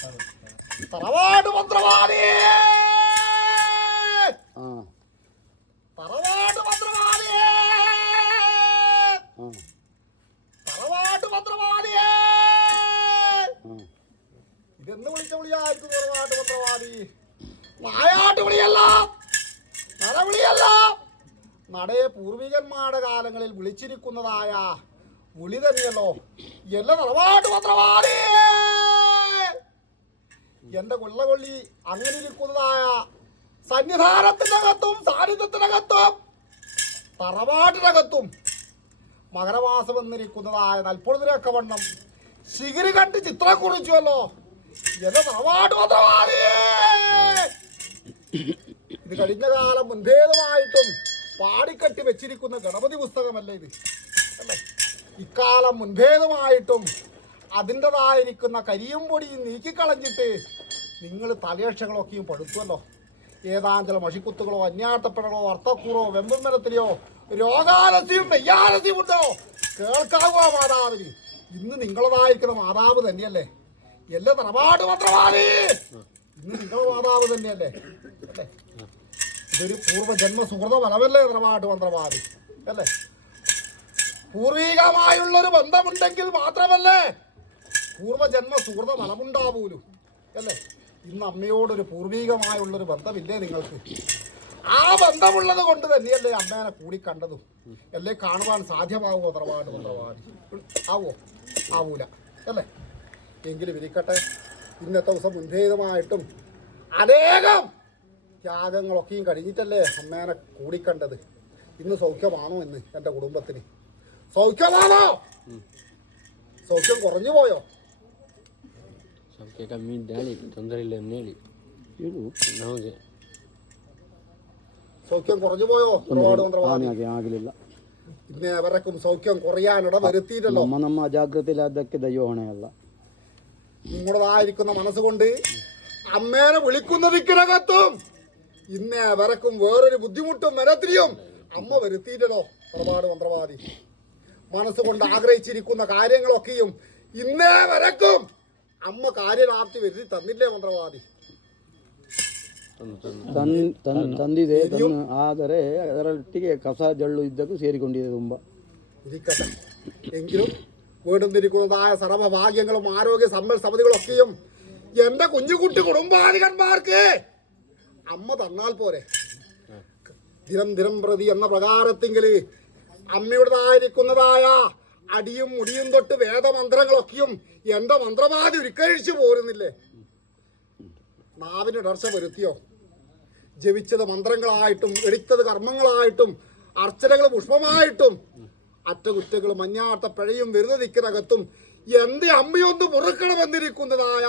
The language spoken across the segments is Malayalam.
തറവാട് മന്ത്രവാദി, തറവാട് മന്ത്രവാദി, തറവാട് മന്ത്രവാദി. ഇതെന്ന് വിളിച്ച വിളിയായിരിക്കും തറവാട്ട് മന്ത്രവാദി. നായാട്ട് വിളിയല്ല, നരവിളിയല്ല. നടയെ പൂർവികന്മാരുടെ കാലങ്ങളിൽ വിളിച്ചിരിക്കുന്നതായ വിളി തന്നെയല്ലോ എല്ലാ തറവാട്ട് മന്ത്രവാദി. എന്റെ കൊള്ളകൊള്ളി അങ്ങനെ ഇരിക്കുന്നതായ സന്നിധാനത്തിനകത്തും സാന്നിധ്യത്തിനകത്തും തറവാട്ടിനകത്തും മകരമാസം എന്നിരിക്കുന്നതായ നൽപ്പൊഴുതിനൊക്കെ വണ്ണം ശിഖിരി കണ്ട് ചിത്രം കുറിച്ചുവല്ലോ എന്റെ തറവാട്ട് മന്ത്രവാദി. ഇത് കഴിഞ്ഞ കാലം മുൻഭേദമായിട്ടും പാടിക്കെട്ടി വെച്ചിരിക്കുന്ന ഗണപതി പുസ്തകമല്ലേ ഇത്, അല്ലേ? ഇക്കാലം മുൻഭേദമായിട്ടും അതിൻ്റെതായിരിക്കുന്ന കരിയും പൊടിയും നീക്കിക്കളഞ്ഞിട്ട് നിങ്ങൾ തലയക്ഷങ്ങളൊക്കെയും പടുത്തുവല്ലോ. ഏതാഞ്ചല മഷിക്കുത്തുകളോ അന്യാട്ടപ്പെടലോ അർത്ഥക്കൂറോ വെമ്പുമരത്തിലെയോ രോഗാലസ്യവും വെയ്യാലസ്യവും ഉണ്ടോ കേൾക്കാവോ മാതാവിന്? ഇന്ന് നിങ്ങളതായിരിക്കുന്ന മാതാവ് തന്നെയല്ലേ എല്ലാ തറവാട് മന്ത്രവാദി. ഇന്ന് നിങ്ങളുടെ മാതാവ് തന്നെയല്ലേ, അല്ലേ? ഇതൊരു പൂർവ്വജന്മ സുഹൃത ഫലമല്ലേ തറവാട് മന്ത്രവാദി, അല്ലേ? പൂർവികമായുള്ളൊരു ബന്ധമുണ്ടെങ്കിൽ മാത്രമല്ലേ പൂർവ്വജന്മ സുഹൃത ഫലമുണ്ടാവൂലൂ, അല്ലേ? ഇന്ന് അമ്മയോടൊരു പൂർവികമായുള്ളൊരു ബന്ധമില്ലേ നിങ്ങൾക്ക്? ആ ബന്ധമുള്ളത് കൊണ്ട് തന്നെയല്ലേ അമ്മേനെ കൂടിക്കണ്ടതും അല്ലേ? കാണുവാൻ സാധ്യമാവോ തറവാട് മന്ത്രവാദി? ആവോ? ആവൂല, അല്ലേ? എങ്കിലും ഇരിക്കട്ടെ. ഇന്നത്തെ ദിവസം മുൻഭേദമായിട്ടും അനേകം ത്യാഗങ്ങളൊക്കെയും കഴിഞ്ഞിട്ടല്ലേ അമ്മേനെ കൂടിക്കണ്ടത്. ഇന്ന് സൗഖ്യമാണോ? ഇന്ന് എൻ്റെ കുടുംബത്തിന് സൗഖ്യമാണോ? സൗഖ്യം കുറഞ്ഞു പോയോ? സൗഖ്യം കുറഞ്ഞു പോയോ? ഒരുപാട് മന്ത്രവാദി ഇന്ന് അവരക്കും സൗഖ്യം കുറയാനിട വരുത്തിയിട്ടല്ലോ. നിങ്ങളുടേതായിരിക്കുന്ന മനസ്സുകൊണ്ട് അമ്മേനെ വിളിക്കുന്ന ദിക്കിനകത്തും ഇന്നേ വരക്കും വേറൊരു ബുദ്ധിമുട്ടും വരത്തിരിയും അമ്മ വരുത്തിയിട്ടല്ലോ ഒരുപാട് മന്ത്രവാദി. മനസ്സുകൊണ്ട് ആഗ്രഹിച്ചിരിക്കുന്ന കാര്യങ്ങളൊക്കെയും ഇന്നേ വരക്കും അമ്മ കാര്യപ്രാപ്തി വരുത്തി തന്നില്ലേ മന്ത്രവാദി? ഇരിക്കട്ടെ. എങ്കിലും വീടുന്നിരിക്കുന്നതായ സർവഭാഗ്യങ്ങളും ആരോഗ്യ സമ്പൽ സമിതികളൊക്കെയും എന്റെ കുഞ്ഞുകുട്ടി കുടുംബാധികന്മാർക്ക് അമ്മ തന്നാൽ പോരെ? ദിനം പ്രതി എന്ന പ്രകാരത്തെങ്കില് അമ്മയുടേതായിരിക്കുന്നതായ അടിയും മുടിയും തൊട്ട് വേദമന്ത്രങ്ങളൊക്കെയും എന്റെ മന്ത്രവാദി ഉരുക്കഴിച്ചു പോരുന്നില്ലേ? നാവിന് ഇടർച്ച വരുത്തിയോ? ജപിച്ചത് മന്ത്രങ്ങളായിട്ടും എടുത്തത് കർമ്മങ്ങളായിട്ടും അർച്ചനകൾ പുഷ്പമായിട്ടും അറ്റകുറ്റകളും മഞ്ഞാട്ട പിഴയും വെറുതെ നിൽക്കുന്നകത്തും എന്റെ അമ്മയൊന്ന് മുറുക്കണമെന്നിരിക്കുന്നതായ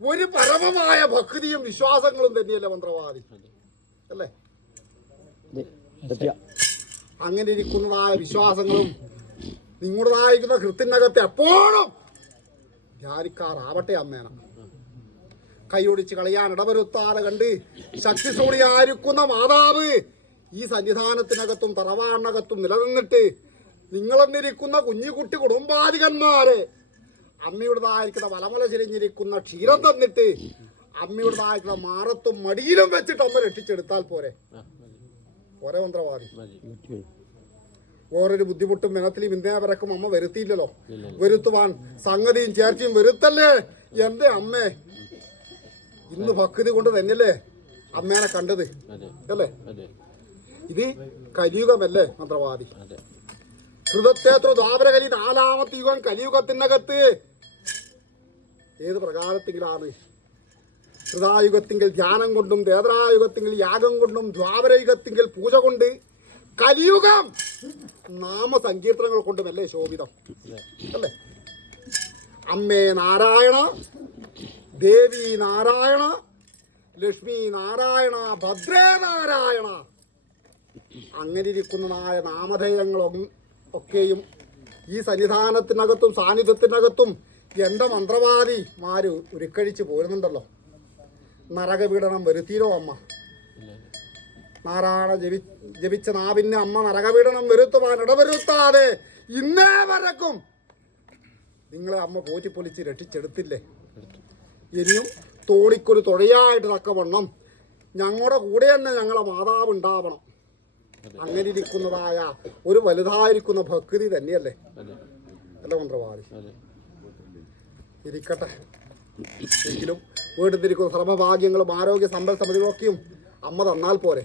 ഒരു പരമമായ ഭക്തിയും വിശ്വാസങ്ങളും തന്നെയല്ലേ മന്ത്രവാദി, അല്ലേ? അങ്ങനെ ഇരിക്കുന്നതായ വിശ്വാസങ്ങളും നിങ്ങളുടേതായിരിക്കുന്ന കൃത്തിനകത്ത് എപ്പോഴും ധ്യാനിക്കാറാവട്ടെ അമ്മേന. കൈയൊടിച്ച് കളയാൻ ഇടവരുത്താതെ കണ്ട് ശക്തിസൂടിയായിരിക്കുന്ന മാതാവ് ഈ സന്നിധാനത്തിനകത്തും തറവാടിനകത്തും നിലനിന്നിട്ട് നിങ്ങളെന്നിരിക്കുന്ന കുഞ്ഞുകുട്ടി കുടുംബാധികന്മാരെ അമ്മയുടേതായിരിക്കുന്ന വലമല ചെരിഞ്ഞിരിക്കുന്ന ക്ഷീരം തന്നിട്ട് അമ്മയുടേതായിരിക്കുന്ന മാറത്തും മടിയിലും വെച്ചിട്ട് അമ്മ രക്ഷിച്ചെടുത്താൽ പോരെ? പോരെ മന്ത്രവാദി? വേറൊരു ബുദ്ധിമുട്ടും മിനത്തിലും ഇന്നേ വരക്കും അമ്മ വരുത്തിയില്ലല്ലോ. വരുത്തുവാൻ സംഗതിയും ചേർച്ചയും വരുത്തല്ലേ എന്റെ അമ്മേ. ഇന്ന് ഭക്തി കൊണ്ട് തന്നെയല്ലേ അമ്മേനെ കണ്ടത്, അല്ലേ? ഇത് കലിയുഗമല്ലേ മന്ത്രവാദി? ഹൃദത്തേത്ര ദ്വാപരകലി നാലാമത്തെ യുഗം കലിയുഗത്തിനകത്ത് ഏത് പ്രകാരത്തിലാണ്? ഹൃദായുഗത്തിങ്കിൽ ധ്യാനം കൊണ്ടും ദേവരായുഗത്തിങ്കിൽ യാഗം കൊണ്ടും ദ്വാപരയുഗത്തിങ്കിൽ പൂജ കൊണ്ട് കലിയുഗം നാമസങ്കീർത്തനങ്ങൾ കൊണ്ടുമല്ലേ ശോഭിതം, അല്ലേ? അമ്മേ നാരായണ, ദേവി നാരായണ, ലക്ഷ്മി നാരായണ, ഭദ്രേ നാരായണ. അങ്ങനെ ഇരിക്കുന്നതായ നാമധേയങ്ങളൊക്കെയും ഈ സന്നിധാനത്തിനകത്തും സാന്നിധ്യത്തിനകത്തും എൻ്റെ മന്ത്രവാദിമാര് ഉരുക്കഴിച്ച് പോരുന്നുണ്ടല്ലോ. നരകപീഡനം വരുത്തിയിരോ അമ്മ? നാരായണ ജപിച്ച നാവിന് അമ്മ നരകപീഡനം വരുത്തുവാൻ ഇടവരുത്താതെ ഇന്നേ വരക്കും നിങ്ങളെ അമ്മ പോറ്റിപ്പൊലിച്ച് രക്ഷിച്ചെടുത്തില്ലേ? ഇനിയും തോണിക്കൊരു തുഴയായിട്ട് തക്കവണ്ണം ഞങ്ങളുടെ കൂടെ തന്നെ ഞങ്ങളെ മാതാവ് ഉണ്ടാവണം. അങ്ങനെ ഇരിക്കുന്നതായ ഒരു വലുതായിരിക്കുന്ന ഭക്തി തന്നെയല്ലേ അല്ല മന്ത്രവാദി. ഇരിക്കട്ടെ. എങ്കിലും വീട്ടിലിരിക്കുന്ന സർവഭാഗ്യങ്ങളും ആരോഗ്യ സമ്പൽ സമൃദ്ധികളൊക്കെയും അമ്മ തന്നാൽ പോരെ.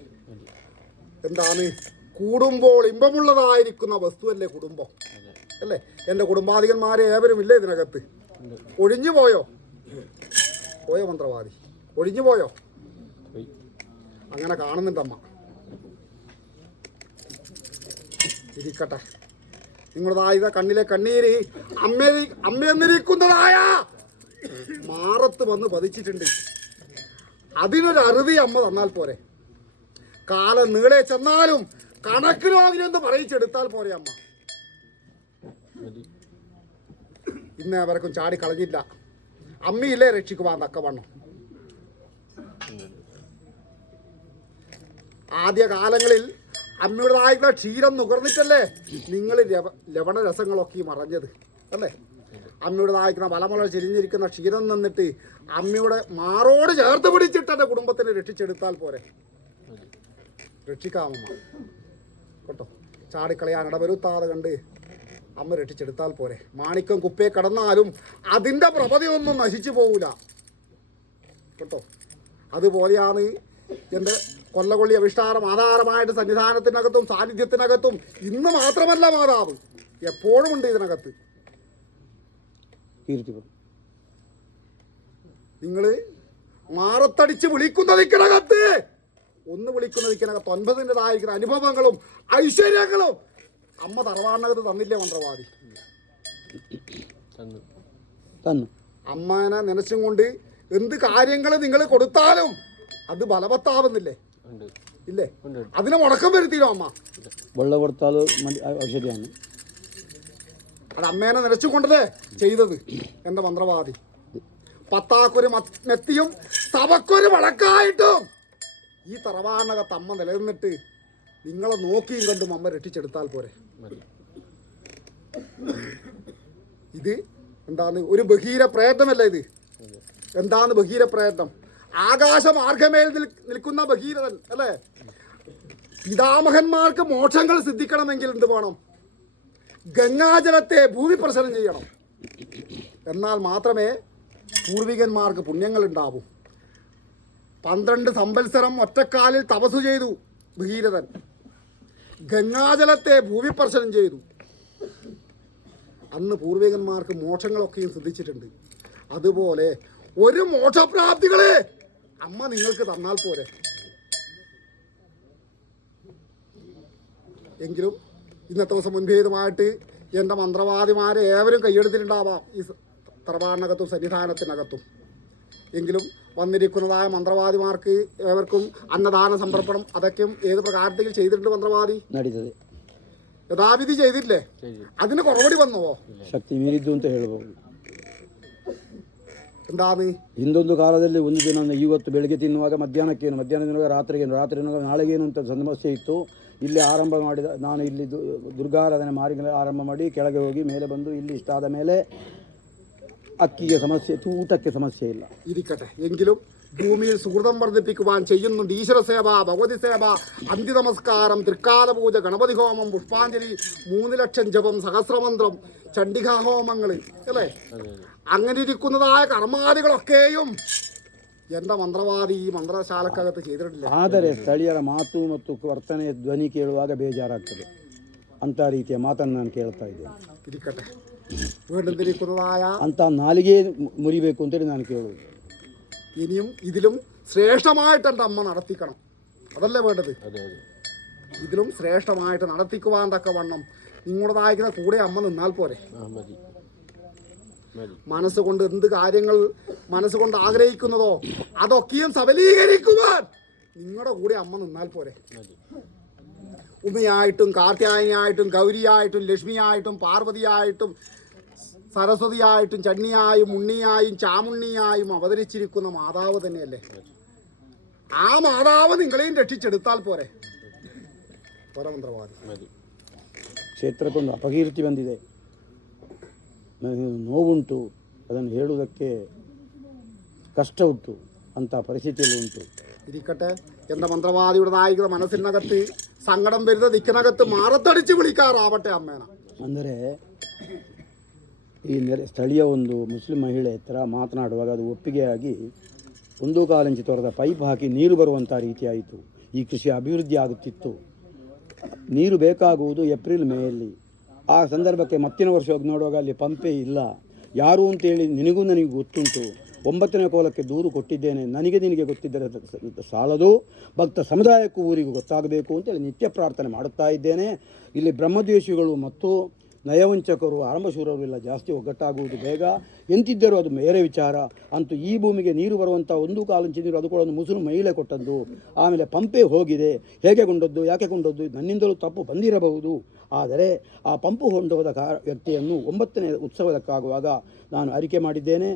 എന്താണ് കൂടുമ്പോൾ ഇമ്പമുള്ളതായിരിക്കുന്ന വസ്തുവല്ലേ കുടുംബം അല്ലേ? എൻ്റെ കുടുംബാധികന്മാരെ ഏവരും ഇല്ലേ ഇതിനകത്ത്? ഒഴിഞ്ഞു പോയോ മന്ത്രവാദി? ഒഴിഞ്ഞു പോയോ? അങ്ങനെ കാണുന്നുണ്ടമ്മ. ഇരിക്കട്ടെ. നിങ്ങളുടേതായ കണ്ണിലെ കണ്ണീര് അമ്മയെന്നിരിക്കുന്നതായ മാറത്ത് വന്ന് പതിച്ചിട്ടുണ്ട്. അതിനൊരു അറുതി അമ്മ തന്നാൽ പോരെ. കാലം നീളെ ചെന്നാലും കണക്കിനോകിനെന്ന് പറയിച്ചെടുത്താൽ പോരെ അമ്മ. ഇന്ന് അവർക്കും ചാടി കളഞ്ഞില്ല. അമ്മയില്ലേ രക്ഷിക്കുവാൻ തക്കവണ്ണം. ആദ്യ കാലങ്ങളിൽ അമ്മയുടേതായിട്ടുള്ള ക്ഷീരം നുകർന്നിട്ടല്ലേ നിങ്ങൾ ലവണരസങ്ങളൊക്കെ മറഞ്ഞത് അല്ലേ? അമ്മയുടേതായിരിക്കുന്ന വലമുള ചെരിഞ്ഞിരിക്കുന്ന ക്ഷീരം നിന്നിട്ട് അമ്മയുടെ മാറോട് ചേർത്ത് പിടിച്ചിട്ട് എൻ്റെ കുടുംബത്തിനെ രക്ഷിച്ചെടുത്താൽ പോരെ. രക്ഷിക്കാമമ്മ കേട്ടോ. ചാടിക്കളയാൻ ഇടവരുത്താതെ കണ്ട് അമ്മ രക്ഷിച്ചെടുത്താൽ പോരെ. മാണിക്കം കുപ്പയെ കടന്നാലും അതിൻ്റെ പ്രഭതയൊന്നും നശിച്ചു പോകൂല കേട്ടോ. അതുപോലെയാണ് എൻ്റെ കൊല്ലകൊള്ളി അവിഷ്ടാനം ആധാരമായിട്ട് സന്നിധാനത്തിനകത്തും സാന്നിധ്യത്തിനകത്തും ഇന്ന് മാത്രമല്ല മാതാവ് എപ്പോഴും ഉണ്ട് ഇതിനകത്ത്. നിങ്ങൾ മാറത്തടിച്ച് വിളിക്കുന്നതിനകത്ത് ഒന്ന് വിളിക്കുന്നതിനകത്ത് 9-ൻ്റെതായിരിക്കുന്ന അനുഭവങ്ങളും ഐശ്വര്യങ്ങളും അമ്മ തറവാടിനകത്ത് തന്നില്ലേ മന്ത്രവാദി? അമ്മനെ നനച്ചും കൊണ്ട് എന്ത് കാര്യങ്ങൾ നിങ്ങൾ കൊടുത്താലും അത് ബലവത്താവുന്നില്ലേ? ഇല്ലേ? അതിന് മുടക്കം വരുത്തിയില്ലോ അമ്മ? വെള്ളം കൊടുത്താൽ ശരിയാണ്. അത് അമ്മേനെ നിലച്ചുകൊണ്ടല്ലേ ചെയ്തത് എൻ്റെ മന്ത്രവാദി. പത്താക്കൊരു മെത്തിയും സഭക്കൊരു വഴക്കായിട്ടും ഈ തറവാടിനകത്ത് അമ്മ നിലനിന്നിട്ട് നിങ്ങളെ നോക്കിയും കണ്ടും അമ്മ രക്ഷിച്ചെടുത്താൽ പോരെ. ഇത് എന്താണ്? ഒരു ബഹീര പ്രയത്നമല്ല ഇത്. എന്താണ് ബഹീര പ്രയത്നം? ആകാശമാർഗമേൽ നിൽക്കുന്ന ഭഗീരഥൻ അല്ലേ? പിതാമഹന്മാർക്ക് മോക്ഷങ്ങൾ സിദ്ധിക്കണമെങ്കിൽ എന്ത് വേണം? ഗംഗാജലത്തെ ഭൂമിപ്രസരം ചെയ്യണം. എന്നാൽ മാത്രമേ പൂർവികന്മാർക്ക് പുണ്യങ്ങൾ ഉണ്ടാവൂ. 12 സംവത്സരം ഒറ്റക്കാലിൽ തപസ്സു ചെയ്തു ഭഗീരഥൻ. ഗംഗാജലത്തെ ഭൂമിപ്രസരം ചെയ്തു. അന്ന് പൂർവികന്മാർക്ക് മോക്ഷങ്ങളൊക്കെയും സിദ്ധിച്ചിട്ടുണ്ട്. അതുപോലെ ഒരു മോക്ഷപ്രാപ്തികളെ അമ്മ നിങ്ങൾക്ക് തന്നാൽ പോരെ. എങ്കിലും ഇന്നത്തെ ദിവസം മുൻഭേദമായിട്ട് എൻ്റെ മന്ത്രവാദിമാരെ ഏവരും കൈയെടുത്തിട്ടുണ്ടാവാം ഈ തറവാടിനകത്തും സന്നിധാനത്തിനകത്തും. എങ്കിലും വന്നിരിക്കുന്നതായ മന്ത്രവാദിമാർക്ക് ഏവർക്കും അന്നദാന സമർപ്പണം അതൊക്കെയും ഏത് പ്രകാരത്തിൽ ചെയ്തിട്ടുണ്ട് മന്ത്രവാദി? യഥാവിധി ചെയ്തില്ലേ? അതിന് കുറവടി വന്നുവോ? ಶಕ್ತಿ ಮೀರಿದ್ದು ಅಂತ ಹೇಳಬಹುದು. എന്താണ്? ಹಿಂದೊಂದು ಕಾಲದಲ್ಲಿ ಒಂದು ದಿನ ಇವತ್ತು ಬೆಳಗ್ಗೆ ತಿನ್ನುವಾಗ ಮಧ್ಯಾಹ್ನಕ್ಕೇನು, ಮಧ್ಯಾಹ್ನ ತಿನ್ನುವಾಗ ರಾತ್ರಿಗೇನು, ರಾತ್ರಿ ನಾಳೆಗೇನು ಅಂತ ಸಮಸ್ಯೆ ಇತ್ತು. ಇಲ್ಲಿ ಆರಂಭ ಮಾಡಿದ ನಾನು ಇಲ್ಲಿ ದುರ್ಗಾರಾಧನೆ ಮಾಡಿ ಆರಂಭ ಮಾಡಿ ಕೆಳಗೆ ಹೋಗಿ ಮೇಲೆ ಬಂದು ಇಲ್ಲಿ ಇಷ್ಟ ಆದ ಮೇಲೆ അക്കിക്ക് സമസ്യ, ഊട്ടയ്ക്ക് സമസ്യയില്ല. ഇരിക്കട്ടെ. എങ്കിലും ഭൂമിയിൽ സുഹൃതം വർദ്ധിപ്പിക്കുവാൻ ചെയ്യുന്നുണ്ട് ഈശ്വര സേവ, ഭഗവതി സേവ, അന്ത്യ നമസ്കാരം, തൃക്കാല പൂജ, ഗണപതി ഹോമം, പുഷ്പാഞ്ജലി, 3 ലക്ഷം ജപം, സഹസ്രമന്ത്രം, ചണ്ഡികാ ഹോമങ്ങൾ അല്ലേ? അങ്ങനെ ഇരിക്കുന്നതായ കർമാദികളൊക്കെയും എൻ്റെ മന്ത്രവാദി ഈ മന്ത്രശാലക്കകത്ത് ചെയ്തിട്ടില്ല. ಆದರೆ ಸ್ಥಳೀಯರ ಮಾತು ಮತ್ತು ವರ್ತನೆ ಧ್ವನಿ ಕೇಳುವಾಗ ಬೇಜಾರಾಗ್ತದೆ. ಅಂಥ ರೀತಿಯ ಮಾತನ್ನು ನಾನು ಕೇಳ್ತಾ ಇದ್ದೇನೆ. ഇരിക്കട്ടെ. വീണ്ടും ಅಂಥ ನಾಲಿಗೆ ಮುರಿಬೇಕು ಅಂತೇಳಿ ನಾನು ಕೇಳುವುದು. ഇനിയും ഇതിലും ശ്രേഷ്ഠമായിട്ട് എൻ്റെ അമ്മ നടത്തിക്കണം. അതല്ലേ വേണ്ടത്? ഇതിലും ശ്രേഷ്ഠമായിട്ട് നടത്തിക്കുവാൻ തക്കവണ്ണം നിങ്ങളുടേതായിരിക്കുന്ന കൂടെ അമ്മ നിന്നാൽ പോരെ. മനസ്സുകൊണ്ട് എന്ത് കാര്യങ്ങൾ മനസ്സുകൊണ്ട് ആഗ്രഹിക്കുന്നതോ അതൊക്കെയും സബലീകരിക്കുവാൻ നിങ്ങളുടെ കൂടെ അമ്മ നിന്നാൽ പോരെ. ഉമയായിട്ടും കാർത്യായനിയായിട്ടും ഗൗരിയായിട്ടും ലക്ഷ്മിയായിട്ടും പാർവതിയായിട്ടും സരസ്വതിയായിട്ടും ചണ്ണിയായും ഉണ്ണിയായും ചാമുണ്ണിയായും അവതരിച്ചിരിക്കുന്ന മാതാവ് തന്നെയല്ലേ. ആ മാതാവ് നിങ്ങളെയും രക്ഷിച്ചെടുത്താൽ പോരെ. പരമന്ത്രവാദി ಕ್ಷೇತ್ರಕ್ಕೊಂದು ಅಪಕೀರ್ತಿ ಬಂದಿದೆ, ನೋವುಂಟು, ಅದನ್ನು ಹೇಳುವುದಕ್ಕೆ കഷ്ട ഉಂಟು ಅಂಥ ಪರಿಸ್ಥಿತಿಯಲ್ಲಿ ಉಂಟು. ഇരിക്കട്ടെ, എൻ്റെ മന്ത്രവാദിയുടെ നായികയുടെ മനസ്സിനകത്ത് സങ്കടം വരുന്ന ദിക്കിനകത്ത് മാറത്തടിച്ച് വിളിക്കാറാവട്ടെ അമ്മേന. ಅಂದರೆ ಈ ಸ್ಥಳೀಯ ಒಂದು ಮುಸ್ಲಿಂ ಮಹಿಳೆ ಹತ್ರ ಮಾತನಾಡುವಾಗ ಅದು ಒಪ್ಪಿಗೆಯಾಗಿ 1 ಕಾಲು ಇಂಚು ತೊರೆದ ಪೈಪ್ ಹಾಕಿ ನೀರು ಬರುವಂಥ ರೀತಿ ಆಯಿತು. ಈ ಕೃಷಿ ಅಭಿವೃದ್ಧಿ ಆಗುತ್ತಿತ್ತು. ನೀರು ಬೇಕಾಗುವುದು ಏಪ್ರಿಲ್ ಮೇಯಲ್ಲಿ. ಆ ಸಂದರ್ಭಕ್ಕೆ ಮತ್ತಿನ ವರ್ಷ ಹೋಗಿ ನೋಡುವಾಗ ಅಲ್ಲಿ ಪಂಪೇ ಇಲ್ಲ. ಯಾರು ಅಂತೇಳಿ ನಿನಗೂ ನನಗೆ ಗೊತ್ತುಂಟು. 9ನೇ ಕೋಲಕ್ಕೆ ದೂರು ಕೊಟ್ಟಿದ್ದೇನೆ. ನಿನಗೆ ಗೊತ್ತಿದ್ದರೆ ಸಾಲದು, ಭಕ್ತ ಸಮುದಾಯಕ್ಕೂ ಊರಿಗೂ ಗೊತ್ತಾಗಬೇಕು ಅಂತೇಳಿ ನಿತ್ಯ ಪ್ರಾರ್ಥನೆ ಮಾಡುತ್ತಾ ಇದ್ದೇನೆ. ಇಲ್ಲಿ ಬ್ರಹ್ಮದ್ವೇಷಿಗಳು ಮತ್ತು ನಯವಂಚಕರು ಆರಂಭಶೂರರು ಎಲ್ಲ ಜಾಸ್ತಿ ಒಗ್ಗಟ್ಟಾಗುವುದು ಬೇಗ. ಎಂತಿದ್ದರೂ ಅದು ಬೇರೆ ವಿಚಾರ. ಅಂತೂ ಈ ಭೂಮಿಗೆ ನೀರು ಬರುವಂಥ 1 ಕಾಲು ಇಂಚು ನೀರು ಅದು ಕೂಡ ಒಂದು ಮುಸ್ಲಿಂ ಮಹಿಳೆ ಕೊಟ್ಟದ್ದು. ಆಮೇಲೆ ಪಂಪೇ ಹೋಗಿದೆ. ಹೇಗೆ ಕೊಂಡದ್ದು, ಯಾಕೆ ಕೊಂಡದ್ದು, ನನ್ನಿಂದಲೂ ತಪ್ಪು ಬಂದಿರಬಹುದು. ಆದರೆ ಆ ಪಂಪು ಹೊಂಡೋದ ವ್ಯಕ್ತಿಯನ್ನು 9ನೇ ಉತ್ಸವದಕ್ಕಾಗುವಾಗ ನಾನು ಅರಿಕೆ ಮಾಡಿದ್ದೇನೆ.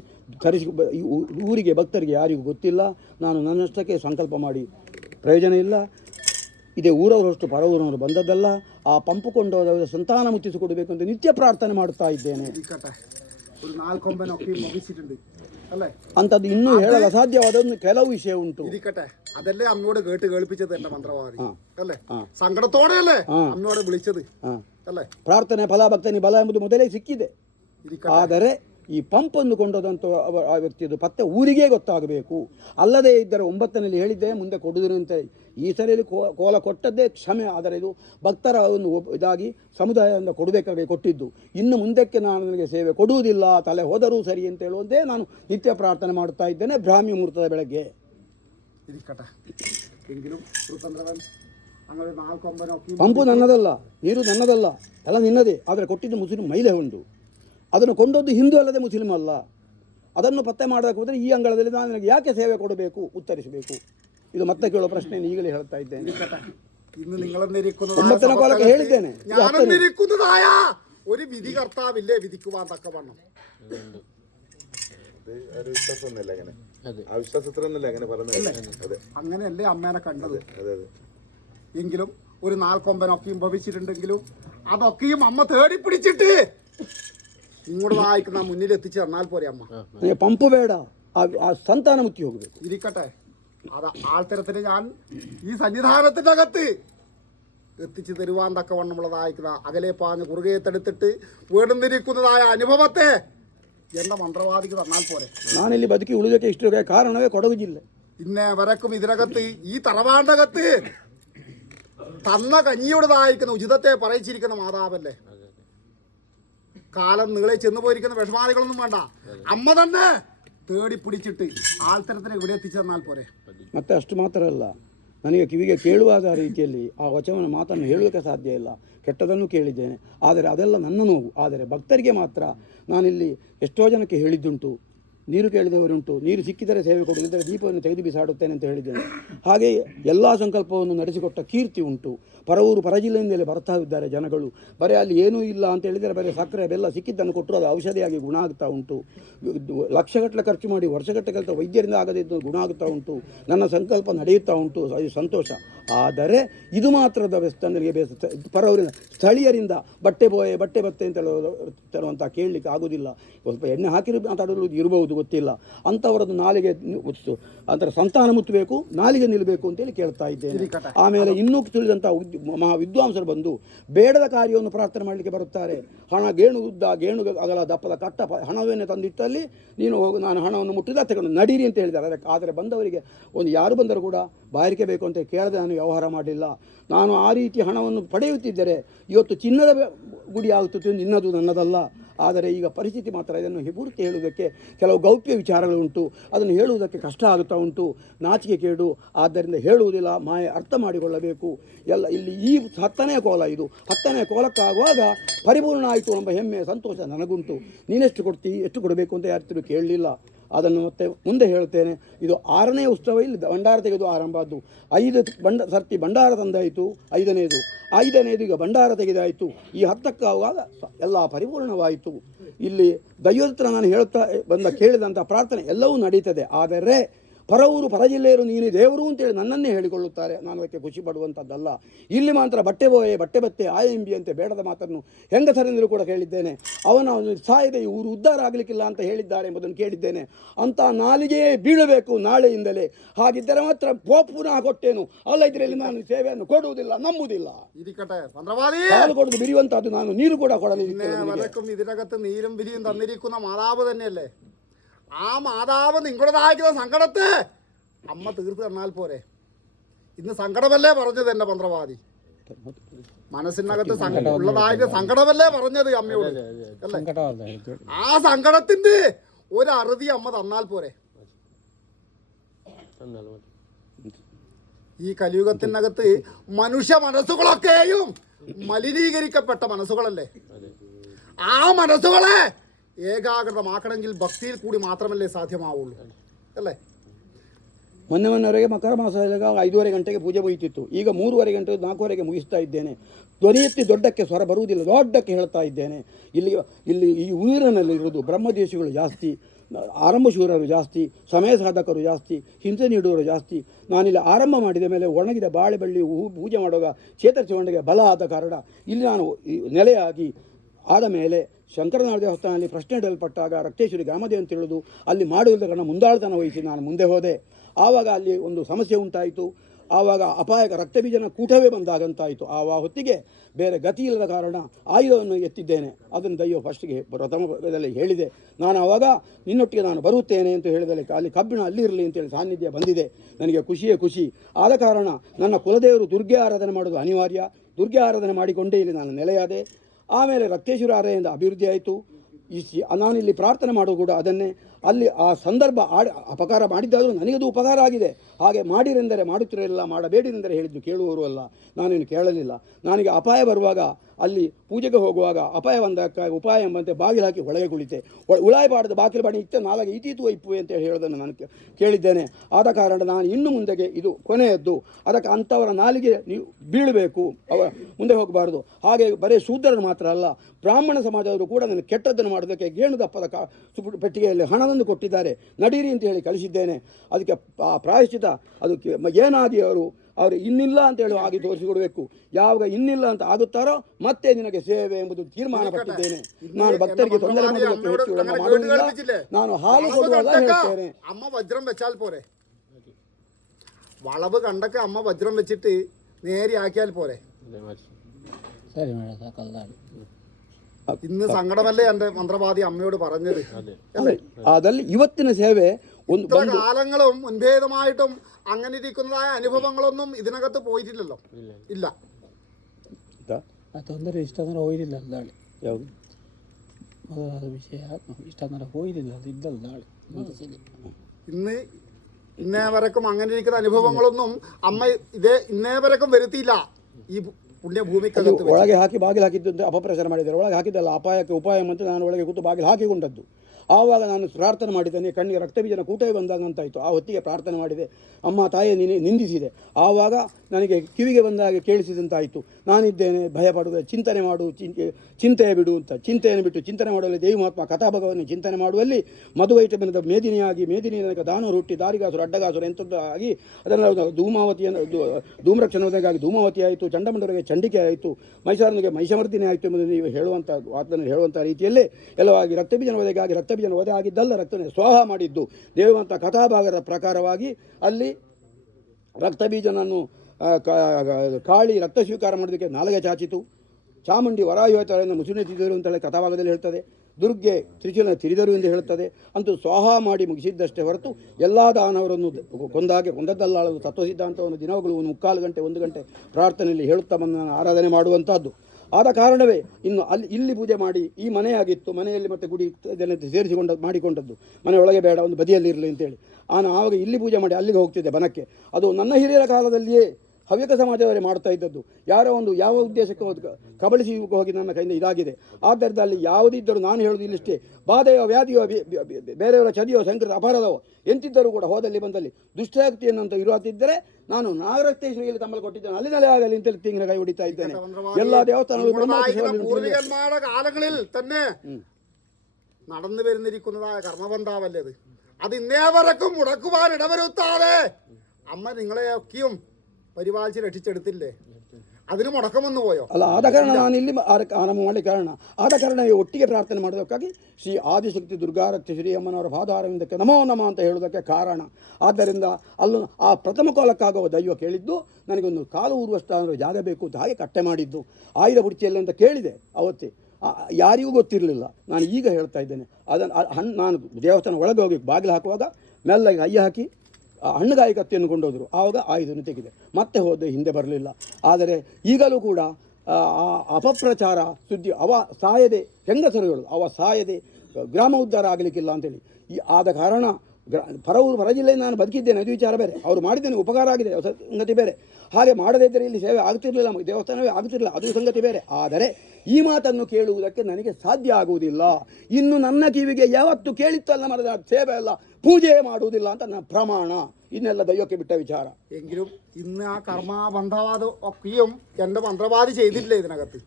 ಊರಿಗೆ ಭಕ್ತರಿಗೆ ಯಾರಿಗೂ ಗೊತ್ತಿಲ್ಲ. ನಾನು ನನ್ನಷ್ಟಕ್ಕೆ ಸಂಕಲ್ಪ ಮಾಡಿ ಪ್ರಯೋಜನ ಇಲ್ಲ. ಇದೇ ಊರವರಷ್ಟು ಪರವೂರವರು ಬಂದದ್ದಲ್ಲ. ಆ ಪಂಪು ಕೊಂಡೋದ ಸಂತಾನ ಮುಚ್ಚಿಸಿಕೊಡಬೇಕು ಅಂತ ನಿತ್ಯ ಪ್ರಾರ್ಥನೆ ಮಾಡುತ್ತಾ ಇದ್ದೇನೆ. ಅಂಥದ್ದು ಇನ್ನೂ ಹೇಳಲು ಅಸಾಧ್ಯವಾದ ಕೆಲವು ವಿಷಯ ಉಂಟು. അതല്ലേ അമ്മയോട് കേട്ട് കേൾപ്പിച്ചത് എന്റെ മന്ത്രവാദി അല്ലേ? സങ്കടത്തോടെയല്ലേ അമ്മയോട് വിളിച്ചത് അല്ലേ? ಪ್ರಾರ್ಥನೆ ಫಲ ಭಕ್ತನಿ ಬಲ ಎಂಬುದು ಮೊದಲೇ ಸಿಕ್ಕಿದೆ. ಆದರೆ ಈ ಪಂಪನ್ನು ಕೊಂಡೋದಂಥ ಆ ವ್ಯಕ್ತಿಯದು ಪತ್ತೆ ಊರಿಗೇ ಗೊತ್ತಾಗಬೇಕು. ಅಲ್ಲದೇ ಇದ್ದರೆ 9ನಲ್ಲಿ ಹೇಳಿದ್ದೆ ಮುಂದೆ ಕೊಡುವುದಂತೆ. ಈ ಸರಿಯಲ್ಲಿ ಕೋಲ ಕೊಟ್ಟದ್ದೇ ಕ್ಷಮೆ. ಆದರೆ ಇದು ಭಕ್ತರ ಒಂದು ಇದಾಗಿ ಸಮುದಾಯದಿಂದ ಕೊಡಬೇಕಾಗಿ ಕೊಟ್ಟಿದ್ದು. ಇನ್ನು ಮುಂದಕ್ಕೆ ನಾನು ನನಗೆ ಸೇವೆ ಕೊಡುವುದಿಲ್ಲ, ತಲೆ ಹೋದರೂ ಸರಿ ಅಂತ ಹೇಳುವುದೇ ನಾನು ನಿತ್ಯ ಪ್ರಾರ್ಥನೆ ಮಾಡುತ್ತಾ ಇದ್ದೇನೆ ಬ್ರಾಹ್ಮಿ ಮುಹೂರ್ತದ ಬೆಳಗ್ಗೆ. ಪಂಪು ನನ್ನದಲ್ಲ, ನೀರು ನನ್ನದಲ್ಲ, ಎಲ್ಲ ನಿನ್ನದೇ. ಆದರೆ ಕೊಟ್ಟಿದ್ದು ಮುಸ್ಲಿಂ ಮಹಿಳೆ ಉಂಟು. ಅದನ್ನು ಕೊಂಡದ್ದು ಹಿಂದೂ ಅಲ್ಲದೆ ಮುಸ್ಲಿಂ ಅಲ್ಲ. ಅದನ್ನು ಪತ್ತೆ ಮಾಡಬೇಕು ಹೋದರೆ ಈ ಅಂಗಳದಲ್ಲಿ ನಾನು ನನಗೆ ಯಾಕೆ ಸೇವೆ ಕೊಡಬೇಕು, ಉತ್ತರಿಸಬೇಕು. ಇದು ಮತ್ತೆ ಕೇಳೋ ಪ್ರಶ್ನೆ ಈಗಲೇ ಹೇಳ್ತಾ ಇದ್ದೇನೆ. ഇന്ന് നിങ്ങളെന്നിരിക്കുന്നത് 9ನೇ ಕೋಲಕ್ಕೆ ಹೇಳಿದ್ದೇನೆ. ഞാനെന്നിരിക്കുന്നതായ ഒരു വിധി കർത്താവില്ലേ വിധിക്കുവാൻ തക്കവണ്ണം. അങ്ങനെയല്ലേ അമ്മേനെ കണ്ടത്. എങ്കിലും ഒരു 4 കൊമ്പനൊക്കെയും ഭവിച്ചിട്ടുണ്ടെങ്കിലും അതൊക്കെയും അമ്മ തേടി പിടിച്ചിട്ട് ഇങ്ങോട്ട് വായിക്കുന്ന മുന്നിൽ എത്തിച്ചു തന്നാൽ പോരെ അമ്മ. പമ്പ് വേട ആ സന്താന മുത്തി ಹೋಗಬೇಕು. ഇരിക്കട്ടെ, അത് ആൾത്തരത്തിന് ഞാൻ ഈ സന്നിധാനത്തിൻ്റെ അകത്ത് എത്തിച്ചു തരുവാൻ തക്കവണ്ണമുള്ളതായിരിക്കുന്ന അകലെ പാഞ്ഞ് കുറുകെ തടുത്തിട്ട് വീടുന്നിരിക്കുന്നതായ അനുഭവത്തെ എന്റെ മന്ത്രവാദിക്ക് തന്നാൽ പോരെ. ನಾನಿಲ್ಲಿ ಬದುಕಿ ಉಳಿದಕ್ಕೆ ಇಷ್ಟು ಕಾರಣವೇ ಕೊಡಗು ಜಿಲ್ಲೆ. ഇന്നേ വരക്കും ഇതിനകത്ത് ഈ തറവാണ്ടകത്ത് തന്ന കഞ്ഞിയുടേതായിരിക്കുന്ന ഉചിതത്തെ പറയിച്ചിരിക്കുന്ന മാതാവല്ലേ. കാലം നീളെ ചെന്നു പോയിരിക്കുന്ന വിഷമാദികളൊന്നും വേണ്ട. അമ്മ തന്നെ തേടി പിടിച്ചിട്ട് ആൾത്തരത്തിന് ഇവിടെ എത്തിച്ചു തന്നാൽ പോരെ. ಮತ್ತೆ ಅಷ್ಟು ಮಾತ್ರ ಅಲ್ಲ, ನನಗೆ ಕಿವಿಗೆ ಕೇಳುವಾದ ರೀತಿಯಲ್ಲಿ ಆ ವಚನ ಮಾತನ್ನು ಹೇಳುವುದಕ್ಕೆ ಸಾಧ್ಯ ಇಲ್ಲ. ಕೆಟ್ಟದನ್ನು ಕೇಳಿದ್ದೇನೆ, ಆದರೆ ಅದೆಲ್ಲ ನನ್ನ ನೋವು. ಆದರೆ ಭಕ್ತರಿಗೆ ಮಾತ್ರ ನಾನಿಲ್ಲಿ ಎಷ್ಟೋ ಜನಕ್ಕೆ ಹೇಳಿದ್ದುಂಟು. ನೀರು ಕೇಳಿದವರುಂಟು, ನೀರು ಸಿಕ್ಕಿದರೆ ಸೇವೆ ಕೊಡುವುದಿದ್ದರೆ ದೀಪವನ್ನು ತೆಗೆದು ಬಿಸಾಡುತ್ತೇನೆ ಅಂತ ಹೇಳಿದ್ದೇನೆ. ಹಾಗೆಯೇ ಎಲ್ಲ ಸಂಕಲ್ಪವನ್ನು ನಡೆಸಿಕೊಟ್ಟ ಕೀರ್ತಿ ಉಂಟು. ಪರವೂರು ಪರಜಿಲ್ಲೆಯಿಂದಲೇ ಬರ್ತಾ ಇದ್ದಾರೆ ಜನಗಳು. ಬರೀ ಅಲ್ಲಿ ಏನೂ ಇಲ್ಲ ಅಂತ ಹೇಳಿದರೆ ಬರೀ ಸಕ್ಕರೆ ಬೆಲ್ಲ ಸಿಕ್ಕಿದ್ದನ್ನು ಕೊಟ್ಟರು ಅದು ಔಷಧಿಯಾಗಿ ಗುಣ ಆಗ್ತಾ ಉಂಟು. ಲಕ್ಷಗಟ್ಟಲೆ ಖರ್ಚು ಮಾಡಿ ವರ್ಷಗಟ್ಟಲೆ ಕೆಲಸ ವೈದ್ಯರಿಂದ ಆಗದಿದ್ದು ಗುಣ ಆಗ್ತಾ ಉಂಟು. ನನ್ನ ಸಂಕಲ್ಪ ನಡೆಯುತ್ತಾ ಉಂಟು, ಅದು ಸಂತೋಷ. ಆದರೆ ಇದು ಮಾತ್ರದ ನನಗೆ ಪರವೂರಿನ ಸ್ಥಳೀಯರಿಂದ ಬಟ್ಟೆ ಬತ್ತೆ ಅಂತ ತರುವಂಥ ಕೇಳಲಿಕ್ಕೆ ಆಗೋದಿಲ್ಲ. ಸ್ವಲ್ಪ ಎಣ್ಣೆ ಹಾಕಿ ಮಾತಾಡೋದು ಇರಬಹುದು, ಗೊತ್ತಿಲ್ಲ. ಅಂಥವರದ್ದು ನಾಲಿಗೆ ಅದರ ಸಂತಾನ ಮುತ್ತಬೇಕು, ನಾಲಿಗೆ ನಿಲ್ಲಬೇಕು ಅಂತೇಳಿ ಕೇಳ್ತಾ ಇದ್ದೇನೆ. ಆಮೇಲೆ ಇನ್ನೂ ತಿಳಿದಂಥ ಮಹಾ ವಿದ್ವಾಂಸರು ಬಂದು ಬೇಡದ ಕಾರ್ಯವನ್ನು ಪ್ರಾರ್ಥನೆ ಮಾಡಲಿಕ್ಕೆ ಬರುತ್ತಾರೆ. ಹಣ ಗೇಣು ಉದ್ದ ಗೇಣು ಅಗಲ ದಪ್ಪದ ಕಟ್ಟ ಹಣವನ್ನೇ ತಂದಿಟ್ಟಲ್ಲಿ ನೀನು ಹೋಗು, ನಾನು ಹಣವನ್ನು ಮುಟ್ಟಿದ ತಗೊಂಡು ನಡೀರಿ ಅಂತ ಹೇಳಿದ್ದಾರೆ. ಅದಕ್ಕೆ ಆದರೆ ಬಂದವರಿಗೆ ಒಂದು ಯಾರು ಬಂದರೂ ಕೂಡ ಬಾರಿಕೆ ಬೇಕು ಅಂತ ಕೇಳದೆ ನಾನು ವ್ಯವಹಾರ ಮಾಡಲಿಲ್ಲ. ನಾನು ಆ ರೀತಿ ಹಣವನ್ನು ಪಡೆಯುತ್ತಿದ್ದರೆ ಇವತ್ತು ಚಿನ್ನದ ಗುಡಿ ಆಗುತ್ತಿತ್ತು, ನಿನ್ನದು ನನ್ನದಲ್ಲ. ಆದರೆ ಈಗ ಪರಿಸ್ಥಿತಿ ಮಾತ್ರ ಇದನ್ನು ಪೂರ್ತಿ ಹೇಳುವುದಕ್ಕೆ ಕೆಲವು ಗೌಪ್ಯ ವಿಚಾರಗಳುಂಟು. ಅದನ್ನು ಹೇಳುವುದಕ್ಕೆ ಕಷ್ಟ ಆಗುತ್ತಾ ಉಂಟು, ನಾಚಿಕೆ ಕೇಡು. ಆದ್ದರಿಂದ ಹೇಳುವುದಿಲ್ಲ, ಮಾಯೆ ಅರ್ಥ ಮಾಡಿಕೊಳ್ಳಬೇಕು. ಎಲ್ಲ ಇಲ್ಲಿ ಈ 10ನೇ ಕೋಲ, ಇದು 10ನೇ ಕೋಲಕ್ಕಾಗುವಾಗ ಪರಿಪೂರ್ಣ ಆಯಿತು ಎಂಬ ಹೆಮ್ಮೆ ಸಂತೋಷ ನನಗುಂಟು. ನೀನೆಷ್ಟು ಕೊಡ್ತೀವಿ, ಎಷ್ಟು ಕೊಡಬೇಕು ಅಂತ ಯಾರು ಕೇಳಲಿಲ್ಲ. ಅದನ್ನು ಮತ್ತೆ ಮುಂದೆ ಹೇಳುತ್ತೇನೆ. ಇದು 6ನೇ ಉತ್ಸವ. ಇಲ್ಲಿ ಭಂಡಾರ ತೆಗೆದು ಆರಂಭದ್ದು. 5 ಸರ್ತಿ ಭಂಡಾರ ತಂದಾಯಿತು. 5ನೇದು ಈಗ ಭಂಡಾರ ತೆಗೆದಾಯಿತು. ಈ 10ಕ್ಕಾಗುವಾಗ ಎಲ್ಲ ಪರಿಪೂರ್ಣವಾಯಿತು. ಇಲ್ಲಿ ದೈವತ್ರ ನಾನು ಕೇಳಿದಂಥ ಪ್ರಾರ್ಥನೆ ಎಲ್ಲವೂ ನಡೀತದೆ. ಆದರೆ ಪರವರು ಪರ ಜಿಲ್ಲೆಯರು ನೀನು ದೇವರು ಅಂತೇಳಿ ನನ್ನನ್ನೇ ಹೇಳಿಕೊಳ್ಳುತ್ತಾರೆ. ನಾನು ಅದಕ್ಕೆ ಖುಷಿ ಪಡುವಂಥದ್ದಲ್ಲ. ಇಲ್ಲಿ ಮಾತ್ರ ಬಟ್ಟೆ ಬೋಯೆ ಬಟ್ಟೆ ಬತ್ತೆ ಆಯಂಬಿ ಅಂತೆ ಬೇಡದ ಮಾತನ್ನು ಹೆಂಗಸರೆಂದರೂ ಕೂಡ ಕೇಳಿದ್ದೇನೆ. ಅವನ ಸಾಯದೆ ಊರು ಉದ್ಧಾರ ಆಗಲಿಕ್ಕಿಲ್ಲ ಅಂತ ಹೇಳಿದ್ದಾರೆ ಎಂಬುದನ್ನು ಕೇಳಿದ್ದೇನೆ. ಅಂತ ನಾಲಿಗೆಯೇ ಬೀಳಬೇಕು ನಾಳೆಯಿಂದಲೇ. ಹಾಗಿದ್ದರೆ ಮಾತ್ರ ಪುನಃ ಕೊಟ್ಟೇನು, ಅಲ್ಲ ಇದರಲ್ಲಿ ನಾನು ಸೇವೆಯನ್ನು ಕೊಡುವುದಿಲ್ಲ, ನಂಬುವುದಿಲ್ಲ. ಹಾಲು ಕೊಡುದು ಬಿರಿಯುವಂತಹದ್ದು ನಾನು, ನೀರು ಕೂಡ ಕೊಡಲಿಲ್ಲ. ഇതിനകത്ത് നീരും വിരിയും തന്നിരിക്കുന്ന മാതാവ് തന്നെയല്ലേ. ആ മാതാവ് നിങ്ങളുടേതായിരിക്കുന്ന സങ്കടത്തെ അമ്മ തീർത്ത് തന്നാൽ പോരെ. ഇന്ന് സങ്കടമല്ലേ പറഞ്ഞത് എന്നെ മന്ത്രവാദി, മനസ്സിനകത്ത് ഉള്ളതായിട്ട് സങ്കടമല്ലേ പറഞ്ഞത് അമ്മയോട് അല്ലേ. ആ സങ്കടത്തിന്റെ ഒരു അറുതി അമ്മ തന്നാൽ പോരെ. ഈ കലിയുഗത്തിനകത്ത് മനുഷ്യ മനസ്സുകളൊക്കെയും മലിനീകരിക്കപ്പെട്ട മനസ്സുകളല്ലേ. ആ മനസ്സുകളെ ഏകാഗ്രതമാക്കണമെങ്കിൽ ഭക്തിയിൽ കൂടി മാത്രമല്ലേ സാധ്യമാവുള്ളൂ ಅಲ್ಲೇ. ಮೊನ್ನೆವರೆಗೆ ಮಕರ ಮಾಸದಾಗ 5:30 ಗಂಟೆಗೆ ಪೂಜೆ ಮುಗಿತಿತ್ತು. ಈಗ 3:30 ಗಂಟೆ 4:30ಗೆ ಮುಗಿಸ್ತಾ ಇದ್ದೇನೆ. ಧ್ವನಿ ಎತ್ತಿ ದೊಡ್ಡಕ್ಕೆ ಸ್ವರ ಬರುವುದಿಲ್ಲ, ದೊಡ್ಡಕ್ಕೆ ಹೇಳ್ತಾ ಇದ್ದೇನೆ. ಇಲ್ಲಿ ಈ ಊರಿನಲ್ಲಿ ಇರೋದು ಬ್ರಹ್ಮದೇಶಿಗಳು ಜಾಸ್ತಿ, ಆರಂಭಶೂರರು ಜಾಸ್ತಿ, ಸಮಯ ಸಾಧಕರು ಜಾಸ್ತಿ, ಹಿಂಸೆ ನೀಡುವವರು ಜಾಸ್ತಿ. ನಾನಿಲ್ಲಿ ಆರಂಭ ಮಾಡಿದ ಮೇಲೆ ಒಣಗಿದ ಬಾಳೆ ಬಳ್ಳಿ ಪೂಜೆ ಮಾಡುವಾಗ ಚೇತರಿಸಿಕೊಂಡೆಗೆ ಬಲ ಆದ ಕಾರಣ ಇಲ್ಲಿ ನಾನು ನೆಲೆಯಾಗಿ ಆದ ಮೇಲೆ ಶಂಕರನಾಥ ದೇವಸ್ಥಾನದಲ್ಲಿ ಪ್ರಶ್ನೆ ಇಡಲ್ಪಟ್ಟಾಗ ರಕ್ತೇಶ್ವರಿ ಗ್ರಾಮದೇವ ಅಂತ ಹೇಳೋದು ಅಲ್ಲಿ ಮಾಡುವುದರ ಕಾರಣ ಮುಂದಾಳತನ ವಹಿಸಿ ನಾನು ಮುಂದೆ ಹೋದೆ. ಆವಾಗ ಅಲ್ಲಿ ಒಂದು ಸಮಸ್ಯೆ ಉಂಟಾಯಿತು. ಆವಾಗ ಅಪಾಯಕ ರಕ್ತಬೀಜನ ಕೂಟವೇ ಬಂದಾಗಂತಾಯಿತು. ಆ ಹೊತ್ತಿಗೆ ಬೇರೆ ಗತಿ ಇಲ್ಲದ ಕಾರಣ ಆಯುಧವನ್ನು ಎತ್ತಿದ್ದೇನೆ. ಅದನ್ನು ದೈವ ಫಸ್ಟಿಗೆ ಪ್ರಥಮದಲ್ಲಿ ಹೇಳಿದೆ. ನಾನು ಆವಾಗ ನಿನ್ನೊಟ್ಟಿಗೆ ನಾನು ಬರುತ್ತೇನೆ ಅಂತ ಹೇಳಿದಲ್ಲಿ ಅಲ್ಲಿ ಕಬ್ಬಿಣ ಅಲ್ಲಿ ಇರಲಿ ಅಂತೇಳಿ ಸಾನ್ನಿಧ್ಯ ಬಂದಿದೆ. ನನಗೆ ಖುಷಿಯೇ ಖುಷಿ. ಆದ ಕಾರಣ ನನ್ನ ಕುಲದೇವರು ದುರ್ಗೆ ಆರಾಧನೆ ಮಾಡೋದು ಅನಿವಾರ್ಯ. ದುರ್ಗೆ ಆರಾಧನೆ ಮಾಡಿಕೊಂಡೇ ಇಲ್ಲಿ ನಾನು ನೆಲೆಯಾದೆ. ಆಮೇಲೆ ರಕ್ತೇಶ್ವರ ಆರಾಧನೆಯಿಂದ ಅಭಿವೃದ್ಧಿ ಆಯಿತು. ನಾನಿಲ್ಲಿ ಪ್ರಾರ್ಥನೆ ಮಾಡೋದು ಕೂಡ ಅದನ್ನೇ. ಅಲ್ಲಿ ಆ ಸಂದರ್ಭ ಅಪಕಾರ ಮಾಡಿದ್ದಾದರೂ ನನಗದು ಉಪಕಾರ ಆಗಿದೆ. ಹಾಗೆ ಮಾಡಿರೆಂದರೆ ಮಾಡುತ್ತಿರಲಿಲ್ಲ, ಮಾಡಬೇಡಿರೆಂದರೆ ಹೇಳಿದ್ದು ಕೇಳುವವರು ಅಲ್ಲ. ನಾನೇನು ಕೇಳಲಿಲ್ಲ. ನನಗೆ ಅಪಾಯ ಬರುವಾಗ ಅಲ್ಲಿ ಪೂಜೆಗೆ ಹೋಗುವಾಗ ಅಪಾಯ ಬಂದಕ್ಕಾಗಿ ಉಪಾಯ ಎಂಬಂತೆ ಬಾಗಿಲು ಹಾಕಿ ಒಳಗೆ ಕುಳಿತೆ. ಉಳಾಯಬಾರದು ಬಾಗಿಲು ಬಾಡಿ ಇತ್ತ ನಾಲ್ಗೆ ಈತೀತು ಇಪ್ಪು ಅಂತ ಹೇಳೋದನ್ನು ನಾನು ಕೇಳಿದ್ದೇನೆ. ಆದ ಕಾರಣ ನಾನು ಇನ್ನು ಮುಂದೆಗೆ ಇದು ಕೊನೆಯದ್ದು. ಅದಕ್ಕೆ ಅಂಥವರ ನಾಲಿಗೆ ನೀವು ಬೀಳಬೇಕು, ಅವರ ಮುಂದೆ ಹೋಗಬಾರ್ದು. ಹಾಗೆ ಬರೀ ಶೂದ್ರರು ಮಾತ್ರ ಅಲ್ಲ, ಬ್ರಾಹ್ಮಣ ಸಮಾಜದವರು ಕೂಡ ನನಗೆ ಕೆಟ್ಟದ್ದನ್ನು ಮಾಡೋದಕ್ಕೆ ಗೇಣುದಪ್ಪದ ಪೆಟ್ಟಿಗೆಯಲ್ಲಿ ಹಣವನ್ನು ಕೊಟ್ಟಿದ್ದಾರೆ, ನಡೀರಿ ಅಂತ ಹೇಳಿ ಕಳಿಸಿದ್ದೇನೆ. ಅದಕ್ಕೆ ಪ್ರಾಯಶ್ಚಿತ ಅದು ಏನಾಗಿ ಅವರು ಇನ್ನಿಲ್ಲ ಅಂತ ಹೇಳಿ ಆಗಿ ತೋರಿಸಿಕೊಡಬೇಕು. ಯಾವಾಗ ಇನ್ನಿಲ್ಲ ಅಂತ ಆಗುತ್ತಾರೋ ಮತ್ತೆ ನಿನಗೆ ಸೇವೆ ಎಂಬುದು ತೀರ್ಮಾನ ಪಟ್ಟಿದ್ದೇನೆ. ನಾನು ಭಕ್ತರಿಗೆ ತೊಂದರೆ ಮಾಡುವುದಿಲ್ಲ. ನಾನು ಹಾಲು ಕೊಡುವಾಗ ಹೇಳ್ತೇನೆ, അമ്മ വജ്രം വെച്ചാൽ പോരെ. വളവ് കണ്ടൊക്കെ അമ്മ വജ്രം വെച്ചിട്ട് നേരെ ആക്കിയാൽ പോരെ. ഇന്ന് സങ്കടമല്ലേ എന്റെ മന്ത്രവാദി അമ്മയോട് പറഞ്ഞത് അല്ലേ. അದಲ್ಲಿ ಇವತ್ತಿನ ಸೇವೆ ഇത്ര കാലങ്ങളും മുൻഭേദമായിട്ടും അങ്ങനെ ഇരിക്കുന്നതായ അനുഭവങ്ങളൊന്നും ഇതിനകത്ത് പോയിട്ടില്ലല്ലോ. ഇല്ല, ತೊಂದರೆ ಇಷ್ಟ ಅಂದ್ರೆ ಹೋಯ್ದಿಲ್ಲ ದಾಳಿ. ಯಾವುದು ವಿಷಯ ಇಷ್ಟ ಅಂದ್ರೆ ಹೋಯ್ದಿಲ್ಲ, ಅದು ಇದ್ದಲ್ಲ ದಾಳಿ ಮನಸ್ಸಿಗೆ. ഇന്ന് ഇന്നേവരക്കും അങ്ങനെ ഇരിക്കുന്ന അനുഭവങ്ങളൊന്നും അമ്മ ഇന്നേവരക്കും വരുത്തിയില്ല ഈ പുണ്യഭൂമിക്കകത്ത്. ಒಳಗೆ ಹಾಕಿ ಬಾಗಿಲು ಹಾಕಿದ್ದು ಅಪಪ್ರಚಾರ ಮಾಡಿದ್ದಾರೆ. ಒಳಗೆ ಹಾಕಿದ್ದಲ್ಲ, ಅಪಾಯಕ್ಕೆ ಉಪಾಯ ಮತ್ತು ನಾನು ಒಳಗೆ ಕೂತು ಬಾಗಿಲು ಹಾಕಿಕೊಂಡದ್ದು. ಆವಾಗ ನಾನು ಪ್ರಾರ್ಥನೆ ಮಾಡಿದ್ದೇನೆ. ಕಣ್ಣಿಗೆ ರಕ್ತಬೀಜನ ಕೂಟವೇ ಬಂದಾಗಂತಾಯಿತು. ಆ ಹೊತ್ತಿಗೆ ಪ್ರಾರ್ಥನೆ ಮಾಡಿದೆ, ಅಮ್ಮ ತಾಯಿಯ ನಿಂದಿಸಿದೆ. ಆವಾಗ ನನಗೆ ಕಿವಿಗೆ ಬಂದಾಗ ಕೇಳಿಸಿದಂತಾಯಿತು. ನಾನಿದ್ದೇನೆ, ಭಯಪಡುವ, ಚಿಂತನೆ ಮಾಡು, ಚಿಂತೆಯ ಬಿಡು ಅಂತ. ಚಿಂತೆಯನ್ನು ಬಿಟ್ಟು ಚಿಂತನೆ ಮಾಡುವಲ್ಲಿ ದೇವಿ ಮಹಾತ್ಮ ಕಥಾಭಗವನ್ನು ಚಿಂತನೆ ಮಾಡುವಲ್ಲಿ ಮಧುವೈಟಮಿನದ ಮೇದಿನಿಯಾಗಿ, ಮೇದಿನಿಯ ದಾನವರು ಹುಟ್ಟಿ ದಾರಿಗಾಸುರು ಅಡ್ಡಗಾಸುರು ಎಂಥದ್ದು ಆಗಿ ಅದನ್ನು ಧೂಮಾವತಿಯನ್ನು ಧೂಮ್ರಕ್ಷಣಗಾಗಿ ಧೂಮಾವತಿ ಆಯಿತು, ಚಂಡಮಂಡಲರಿಗೆ ಚಂಡಿಕೆ ಆಯಿತು, ಮೈಸಾರನಿಗೆ ಮೈಷಮರ್ದಿನಿ ಆಯಿತು ಎಂಬುದನ್ನು ನೀವು ಹೇಳುವಂಥ ರೀತಿಯಲ್ಲೇ ಎಲ್ಲವಾಗಿ ರಕ್ತಬೀಜನ ವಧೆಗಾಗಿ ರಕ್ತಬೀಜನ ವಧೆ ಆಗಿದ್ದಲ್ಲ, ರಕ್ತನೇ ಸ್ವಾಹ ಮಾಡಿದ್ದು ದೇವಂಥ ಕಥಾಭಾಗದ ಪ್ರಕಾರವಾಗಿ ಅಲ್ಲಿ ರಕ್ತಬೀಜನನ್ನು ಕಾಳಿ ರಕ್ತ ಸ್ವೀಕಾರ ಮಾಡೋದಕ್ಕೆ ನಾಲಿಗೆ ಚಾಚಿತು. ಚಾಮುಂಡಿ ವರಾಯುವತಾಳೆಯನ್ನು ಮುಸುನೆ ತಿದ್ದರು ಅಂತೇಳಿ ಕಥಾಭಾಗದಲ್ಲಿ ಹೇಳ್ತದೆ. ದುರ್ಗೆ ತ್ರಿಶೂಲನ ತಿರಿದರು ಎಂದು ಹೇಳುತ್ತದೆ. ಅಂತೂ ಸ್ವಾಹ ಮಾಡಿ ಮುಗಿಸಿದ್ದಷ್ಟೇ ಹೊರತು ಎಲ್ಲ ದಾನವರನ್ನು ಕೊಂದದ್ದಲ್ಲಾಳದು ತತ್ವ ಸಿದ್ಧಾಂತವನ್ನು ದಿನಗಳು 3/4 ಗಂಟೆ 1 ಗಂಟೆ ಪ್ರಾರ್ಥನೆಯಲ್ಲಿ ಹೇಳುತ್ತಾ ಬಂದ ಆರಾಧನೆ ಮಾಡುವಂಥದ್ದು. ಆದ ಕಾರಣವೇ ಇನ್ನು ಇಲ್ಲಿ ಪೂಜೆ ಮಾಡಿ ಈ ಮನೆಯಾಗಿತ್ತು, ಮನೆಯಲ್ಲಿ ಮತ್ತೆ ಗುಡಿ ಇದೆಲ್ಲ ಮಾಡಿಕೊಂಡದ್ದು. ಮನೆ ಒಳಗೆ ಬೇಡ, ಒಂದು ಬದಿಯಲ್ಲಿ ಇರಲಿ ಅಂತೇಳಿ ಆವಾಗ ಇಲ್ಲಿ ಪೂಜೆ ಮಾಡಿ ಅಲ್ಲಿಗೆ ಹೋಗ್ತಿದ್ದೆ ಬನಕ್ಕೆ. ಅದು ನನ್ನ ಹಿರಿಯರ ಕಾಲದಲ್ಲಿಯೇ ಹವ್ಯಕ ಸಮಾಜದವರೇ ಮಾಡ್ತಾ ಇದ್ದದ್ದು. ಯಾರೋ ಒಂದು ಯಾವ ಉದ್ದೇಶಕ್ಕೆ ಕಬಳಿಸಿ ಹೋಗಿ ನನ್ನ ಕೈಯಿಂದ ಇದಾಗಿದೆ. ಆದ್ದರಿಂದ ಅಲ್ಲಿ ಯಾವುದಿದ್ದರೂ ನಾನು ಹೇಳೋದು ಇಲ್ಲಿಷ್ಟೇ, ಬಾಧೆಯೋ ವ್ಯಾಧಿಯೋ ಬೇರೆಯವರ ಚದಿಯೋ ಸಂಕೃತ ಅಪರಾಧವೋ ಎಂತಿದ್ದರೂ ಕೂಡ ಹೋದಲ್ಲಿ ಬಂದಲ್ಲಿ ದುಷ್ಟಶಕ್ತಿಯನ್ನಂತ ಇರುತ್ತಿದ್ದರೆ ನಾನು ನಾಗರಕ್ತೇಶ್ವರಿಯಲ್ಲಿ ತಮ್ಮಲ್ಲಿ ಕೊಟ್ಟಿದ್ದೇನೆ, ಅಲ್ಲಿನಲ್ಲೇ ಆಗಲಿ ಅಂತೇಳಿ ತೆಂಗಿನ ಕೈ ಹೊಡಿತಾ ಇದ್ದೇನೆ. ಎಲ್ಲ ದೇವಸ್ಥಾನಗಳು കാലങ്ങളിൽ തന്നെ നടന്നു വരുന്നിരിക്കുന്നതായ കർമ്മബന്ധാവല്ലേ അത്. അത് ഇന്നേവരക്കും മുടക്കുവാൻ ഇടവരുത്താതെ അമ്മ നിങ്ങളെയൊക്കെയും പരിപാലിച്ച് രക്ഷിച്ചെടുത്തില്ലേ? അതിന് ಮುಡಕ വന്നു പോയോ? ಅಲ್ಲ, ಆದ ಕಾರಣ ನಾನು ಇಲ್ಲಿ ಆರಂಭ ಮಾಡಲಿಕ್ಕೆ ಕಾರಣ, ಆದ ಕಾರಣ ಒಟ್ಟಿಗೆ ಪ್ರಾರ್ಥನೆ ಮಾಡೋದಕ್ಕಾಗಿ ಶ್ರೀ ಆದಿಶಕ್ತಿ ದುರ್ಗಾರತ್ಯ ಶ್ರೀ ಅಮ್ಮನವರ ಪಾದಾರವಿಂದಕ್ಕೆ ನಮೋ ನಮ ಅಂತ ಹೇಳೋದಕ್ಕೆ ಕಾರಣ. ಆದ್ದರಿಂದ ಅಲ್ಲೂ ಆ ಪ್ರಥಮ ಕಾಲಕ್ಕಾಗುವ ದೈವ ಕೇಳಿದ್ದು ನನಗೊಂದು ಕಾಲು ಊರುವಷ್ಟು ಜಾಗ ಬೇಕು ಅಂತ ಹಾಗೆ ಕಟ್ಟೆ ಮಾಡಿದ್ದು. ಆಯುಧ ಬುಡ್ಚಿಯಲ್ಲಿ ಅಂತ ಕೇಳಿದೆ ಅವತ್ತೇ, ಯಾರಿಗೂ ಗೊತ್ತಿರಲಿಲ್ಲ. ನಾನು ಈಗ ಹೇಳ್ತಾ ಇದ್ದೇನೆ ಅದನ್ನು. ನಾನು ದೇವಸ್ಥಾನ ಒಳಗೆ ಹೋಗಿ ಬಾಗಿಲು ಹಾಕುವಾಗ ಮೆಲ್ಲಗೆ ಕೈ ಹಾಕಿ ಹಣ್ಣುಗಾಯಿ ಕತ್ತಿಯನ್ನು ಕೊಂಡೋದ್ರು. ಆವಾಗ ಆಯುಧವನ್ನು ತೆಗೆದೆ, ಮತ್ತೆ ಹೋದೆ, ಹಿಂದೆ ಬರಲಿಲ್ಲ. ಆದರೆ ಈಗಲೂ ಕೂಡ ಅಪಪ್ರಚಾರ ಸುದ್ದಿ ಅವ ಸಾಯದೆ, ಹೆಂಗಸರುಗಳು ಅವ ಸಾಯದೆ ಗ್ರಾಮ ಉದ್ಧಾರ ಆಗಲಿಕ್ಕಿಲ್ಲ ಅಂತೇಳಿ ಆದ ಕಾರಣ ಹೊರ ಜಿಲ್ಲೆಯಿಂದ ನಾನು ಬದುಕಿದ್ದೇನೆ, ಅದು ವಿಚಾರ ಬೇರೆ. ಅವರು ಮಾಡಿದ್ದೇನೆ, ಉಪಕಾರ ಆಗಿದೆ, ಸಂಗತಿ ಬೇರೆ. ಹಾಗೆ ಮಾಡದೇ ಇದ್ದರೆ ಇಲ್ಲಿ ಸೇವೆ ಆಗ್ತಿರಲಿಲ್ಲ, ದೇವಸ್ಥಾನವೇ ಆಗ್ತಿರಲಿಲ್ಲ, ಅದು ಸಂಗತಿ ಬೇರೆ. ಆದರೆ ಈ ಮಾತನ್ನು ಕೇಳುವುದಕ್ಕೆ ನನಗೆ ಸಾಧ್ಯ ಆಗುವುದಿಲ್ಲ. ಇನ್ನು ನನ್ನ ಕಿವಿಗೆ ಯಾವತ್ತು ಕೇಳಿತ್ತಲ್ಲ ಮರದ ಸೇವೆ ಅಲ್ಲ, ಪೂಜೆ ಮಾಡುವುದಿಲ್ಲ ಅಂತ ನನ್ನ ಪ್ರಮಾಣ. ಇನ್ನೆಲ್ಲ ദൈവಕ್ಕೆ ಬಿಟ್ಟ വിചാര. എങ്കിലും ഇന്ന് ആ കർമ്മബന്ധവാദം ഒക്കെയും എൻ്റെ മന്ത്രവാദി ചെയ്തിട്ടില്ലേ ഇതിനകത്ത്?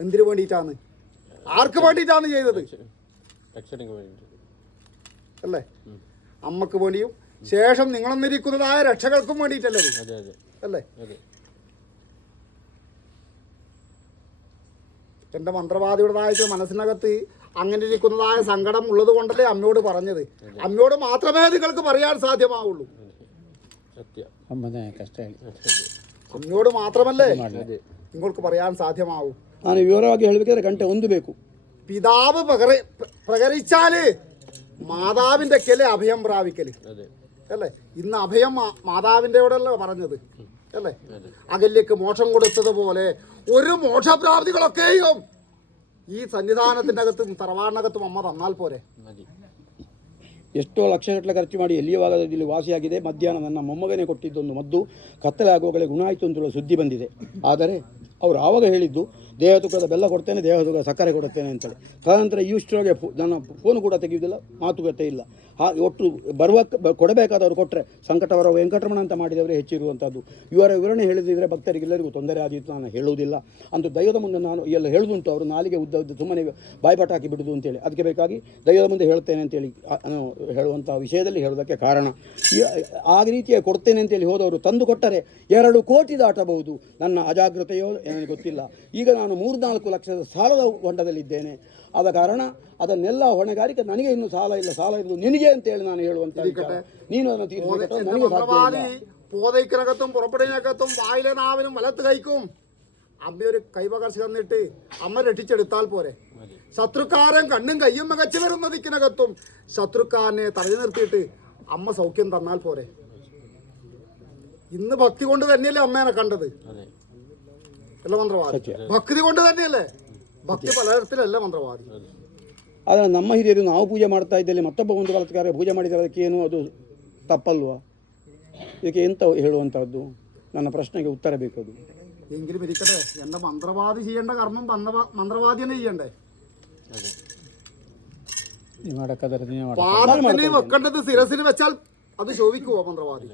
എന്തിനു വേണ്ടിയിട്ടാണ്, ആർക്ക് വേണ്ടിയിട്ടാണ് ചെയ്തത് അല്ലേ? അമ്മക്ക് വേണ്ടിയും ശേഷം നിങ്ങളെന്നിരിക്കുന്നതായ രക്ഷകൾക്കും വേണ്ടിയിട്ടല്ലേ അല്ലേ? എൻ്റെ മന്ത്രവാദിയുടേതായിട്ട് മനസ്സിനകത്ത് അങ്ങനെ ഇരിക്കുന്നതായ സങ്കടം ഉള്ളത് കൊണ്ടല്ലേ അമ്മയോട് പറഞ്ഞത്. അമ്മയോട് മാത്രമേ നിങ്ങൾക്ക് പറയാൻ സാധ്യമാവുള്ളൂ. അമ്മയോട് മാത്രമല്ലേ നിങ്ങൾക്ക് പറയാൻ സാധ്യമാവൂ. ನಾನು ವಿವರವಾಗಿ ಹೇಳಬೇಕಾದ್ರೆ ಗಂಟೆ ಒಂದು ಬೇಕು. പിതാവ് പ്രകരിച്ചാല് മാതാവിന്റെ കെല് അഭയം പ്രാപിക്കല് അല്ലേ? ഇന്ന് അഭയം മാതാവിന്റെ കൂടെയല്ലേ പറഞ്ഞത് അല്ലേ? അകല്യക്ക് മോക്ഷം കൊടുത്തതുപോലെ ഒരു മോക്ഷപ്രാപ്തികളൊക്കെയും ഈ സന്നിധാനത്തിൻ്റെ അകത്തും തറവാടിനകത്തും അമ്മ തന്നാൽ പോരെ? ಎಷ್ಟೋ ಲಕ್ಷಗಟ್ಟಲೆ ಖರ್ಚು ಮಾಡಿ ಎಲ್ಲಿಯ ಭಾಗದಲ್ಲಿ ವಾಸಿಯಾಗಿದೆ. ಮಧ್ಯಾಹ್ನ ನನ್ನ ಮೊಮ್ಮಗನೇ ಕೊಟ್ಟಿದ್ದೊಂದು ಮದ್ದು ಕತ್ತಲಾಗುವಾಗಲೇ ಗುಣ ಆಯಿತು ಅಂತೇಳುವ ಸುದ್ದಿ ಬಂದಿದೆ. ಆದರೆ ಅವರು ಆವಾಗ ಹೇಳಿದ್ದು ದೇಹ ತುಕದ ಬೆಲ್ಲ ಕೊಡ್ತೇನೆ, ದೇಹ ತುಕ ಸಕ್ಕರೆ ಕೊಡುತ್ತೇನೆ ಅಂತೇಳಿ. ತದನಂತರ ಇಷ್ಟರೊಳಗೆ ನನ್ನ ಫೋನು ಕೂಡ ತೆಗೆಯುವುದಿಲ್ಲ, ಮಾತುಕತೆ ಇಲ್ಲ. ಹಾಗೆ ಒಟ್ಟು ಕೊಡಬೇಕಾದವರು ಕೊಟ್ಟರೆ ಸಂಕಟ ಬರುವ ವೆಂಕಟರಮಣ ಅಂತ ಮಾಡಿದವರೇ ಹೆಚ್ಚಿರುವಂಥದ್ದು. ಇವರ ವಿವರಣೆ ಹೇಳಿದರೆ ಭಕ್ತರಿಗೆಲ್ಲರಿಗೂ ತೊಂದರೆ ಆದೀತು. ನಾನು ಹೇಳುವುದಿಲ್ಲ ಅಂತೂ ದೈವದ ಮುಂದೆ ನಾನು ಎಲ್ಲ ಹೇಳುದುಂಟು. ಅವರು ನಾಲಿಗೆ ಉದ್ದ ಸುಮ್ಮನೆ ಬಾಯ್ಪಾಟ ಹಾಕಿ ಬಿಡುದು ಅಂತೇಳಿ. ಅದಕ್ಕೆ ಬೇಕಾಗಿ ದೈವದ ಮುಂದೆ ಹೇಳ್ತೇನೆ ಅಂತೇಳಿ ಹೇಳುವಂಥ ವಿಷಯದಲ್ಲಿ ಹೇಳೋದಕ್ಕೆ ಕಾರಣ. ಆ ರೀತಿಯ ಕೊಡ್ತೇನೆ ಅಂತೇಳಿ ಹೋದವರು ತಂದು ಕೊಟ್ಟರೆ 2 ಕೋಟಿ ದಾಟಬಹುದು. ನನ್ನ ಅಜಾಗ್ರತೆಯೋ ನನಗೆ ಗೊತ್ತಿಲ್ಲ. ಈಗ ನಾನು 3-4 ಲಕ್ಷದ ಸಾಲದ ಹೊಂಡದಲ್ಲಿದ್ದೇನೆ. ಆದ ಕಾರಣ ಅದನ್ನೆಲ್ಲ ಹೊಣೆಗಾರಿಕೆ ನನಗೆ ಇನ್ನೂ ಸಾಲ ಇರೋದು ನಿನಗೆ ಅಂತೇಳಿ ನಾನು ಹೇಳುವಂತ നീನು ಅದನ್ನು ತೀರಿಸಬೇಕು. ನನಗೆ ಸಾಧ್ಯ ಇಲ್ಲ. പോതയ്ക്കകത്തും പുറപ്പെടുന്നതിനകത്തും വായിലെ നാവിനും വലത്ത് കൈക്കും അമ്മയൊരു കൈപകർച്ച തന്നിട്ട് അമ്മ രക്ഷിച്ചെടുത്താൽ പോരെ? ശത്രുക്കാരൻ കണ്ണും കയ്യും മികച്ചു വരുന്ന ദിക്കിനകത്തും ശത്രുക്കാരനെ തടഞ്ഞു നിർത്തിയിട്ട് അമ്മ സൗഖ്യം തന്നാൽ പോരെ? ഇന്ന് ഭക്തി കൊണ്ട് തന്നെയല്ലേ അമ്മേനെ കണ്ടത് അല്ല മന്ത്രവാദി? ഭക്തി കൊണ്ട് തന്നെയല്ലേ? ಭಕ್ತಿ ಪಲರ್ತಿಲಲ್ಲ ಮಂತ್ರವಾದಿ. ಆದರೆ ನಮ್ಮ ಹಿರಿಯರು ನಾವು ಪೂಜೆ ಮಾಡ್ತಾ ಇದ್ದಲ್ಲಿ ಮತ್ತೊಬ್ಬ ಒಂದು ಕಾಲತ್ಕಾರ ಪೂಜೆ ಮಾಡಿದರೆ ಅದಕ್ಕೆ ಏನು ಅದು ತಪ್ಪಲ್ವಾ? ಇದಕ್ಕೆ ಎಂತ ಹೇಳುವಂಥದ್ದು? ನನ್ನ ಪ್ರಶ್ನೆಗೆ ಉತ್ತರ ಬೇಕದು. എങ്കിലും ഇരിക്കട്ടെ, എൻ്റെ മന്ത്രവാദി ചെയ്യേണ്ട കർമ്മം മന്ത്രവാദി തന്നെ ചെയ്യണ്ടേ? പാദത്തിന് വെക്കേണ്ടത് ശിരസിന് വെച്ചാൽ അത് ശോഭിക്കുവോ മന്ത്രവാദി?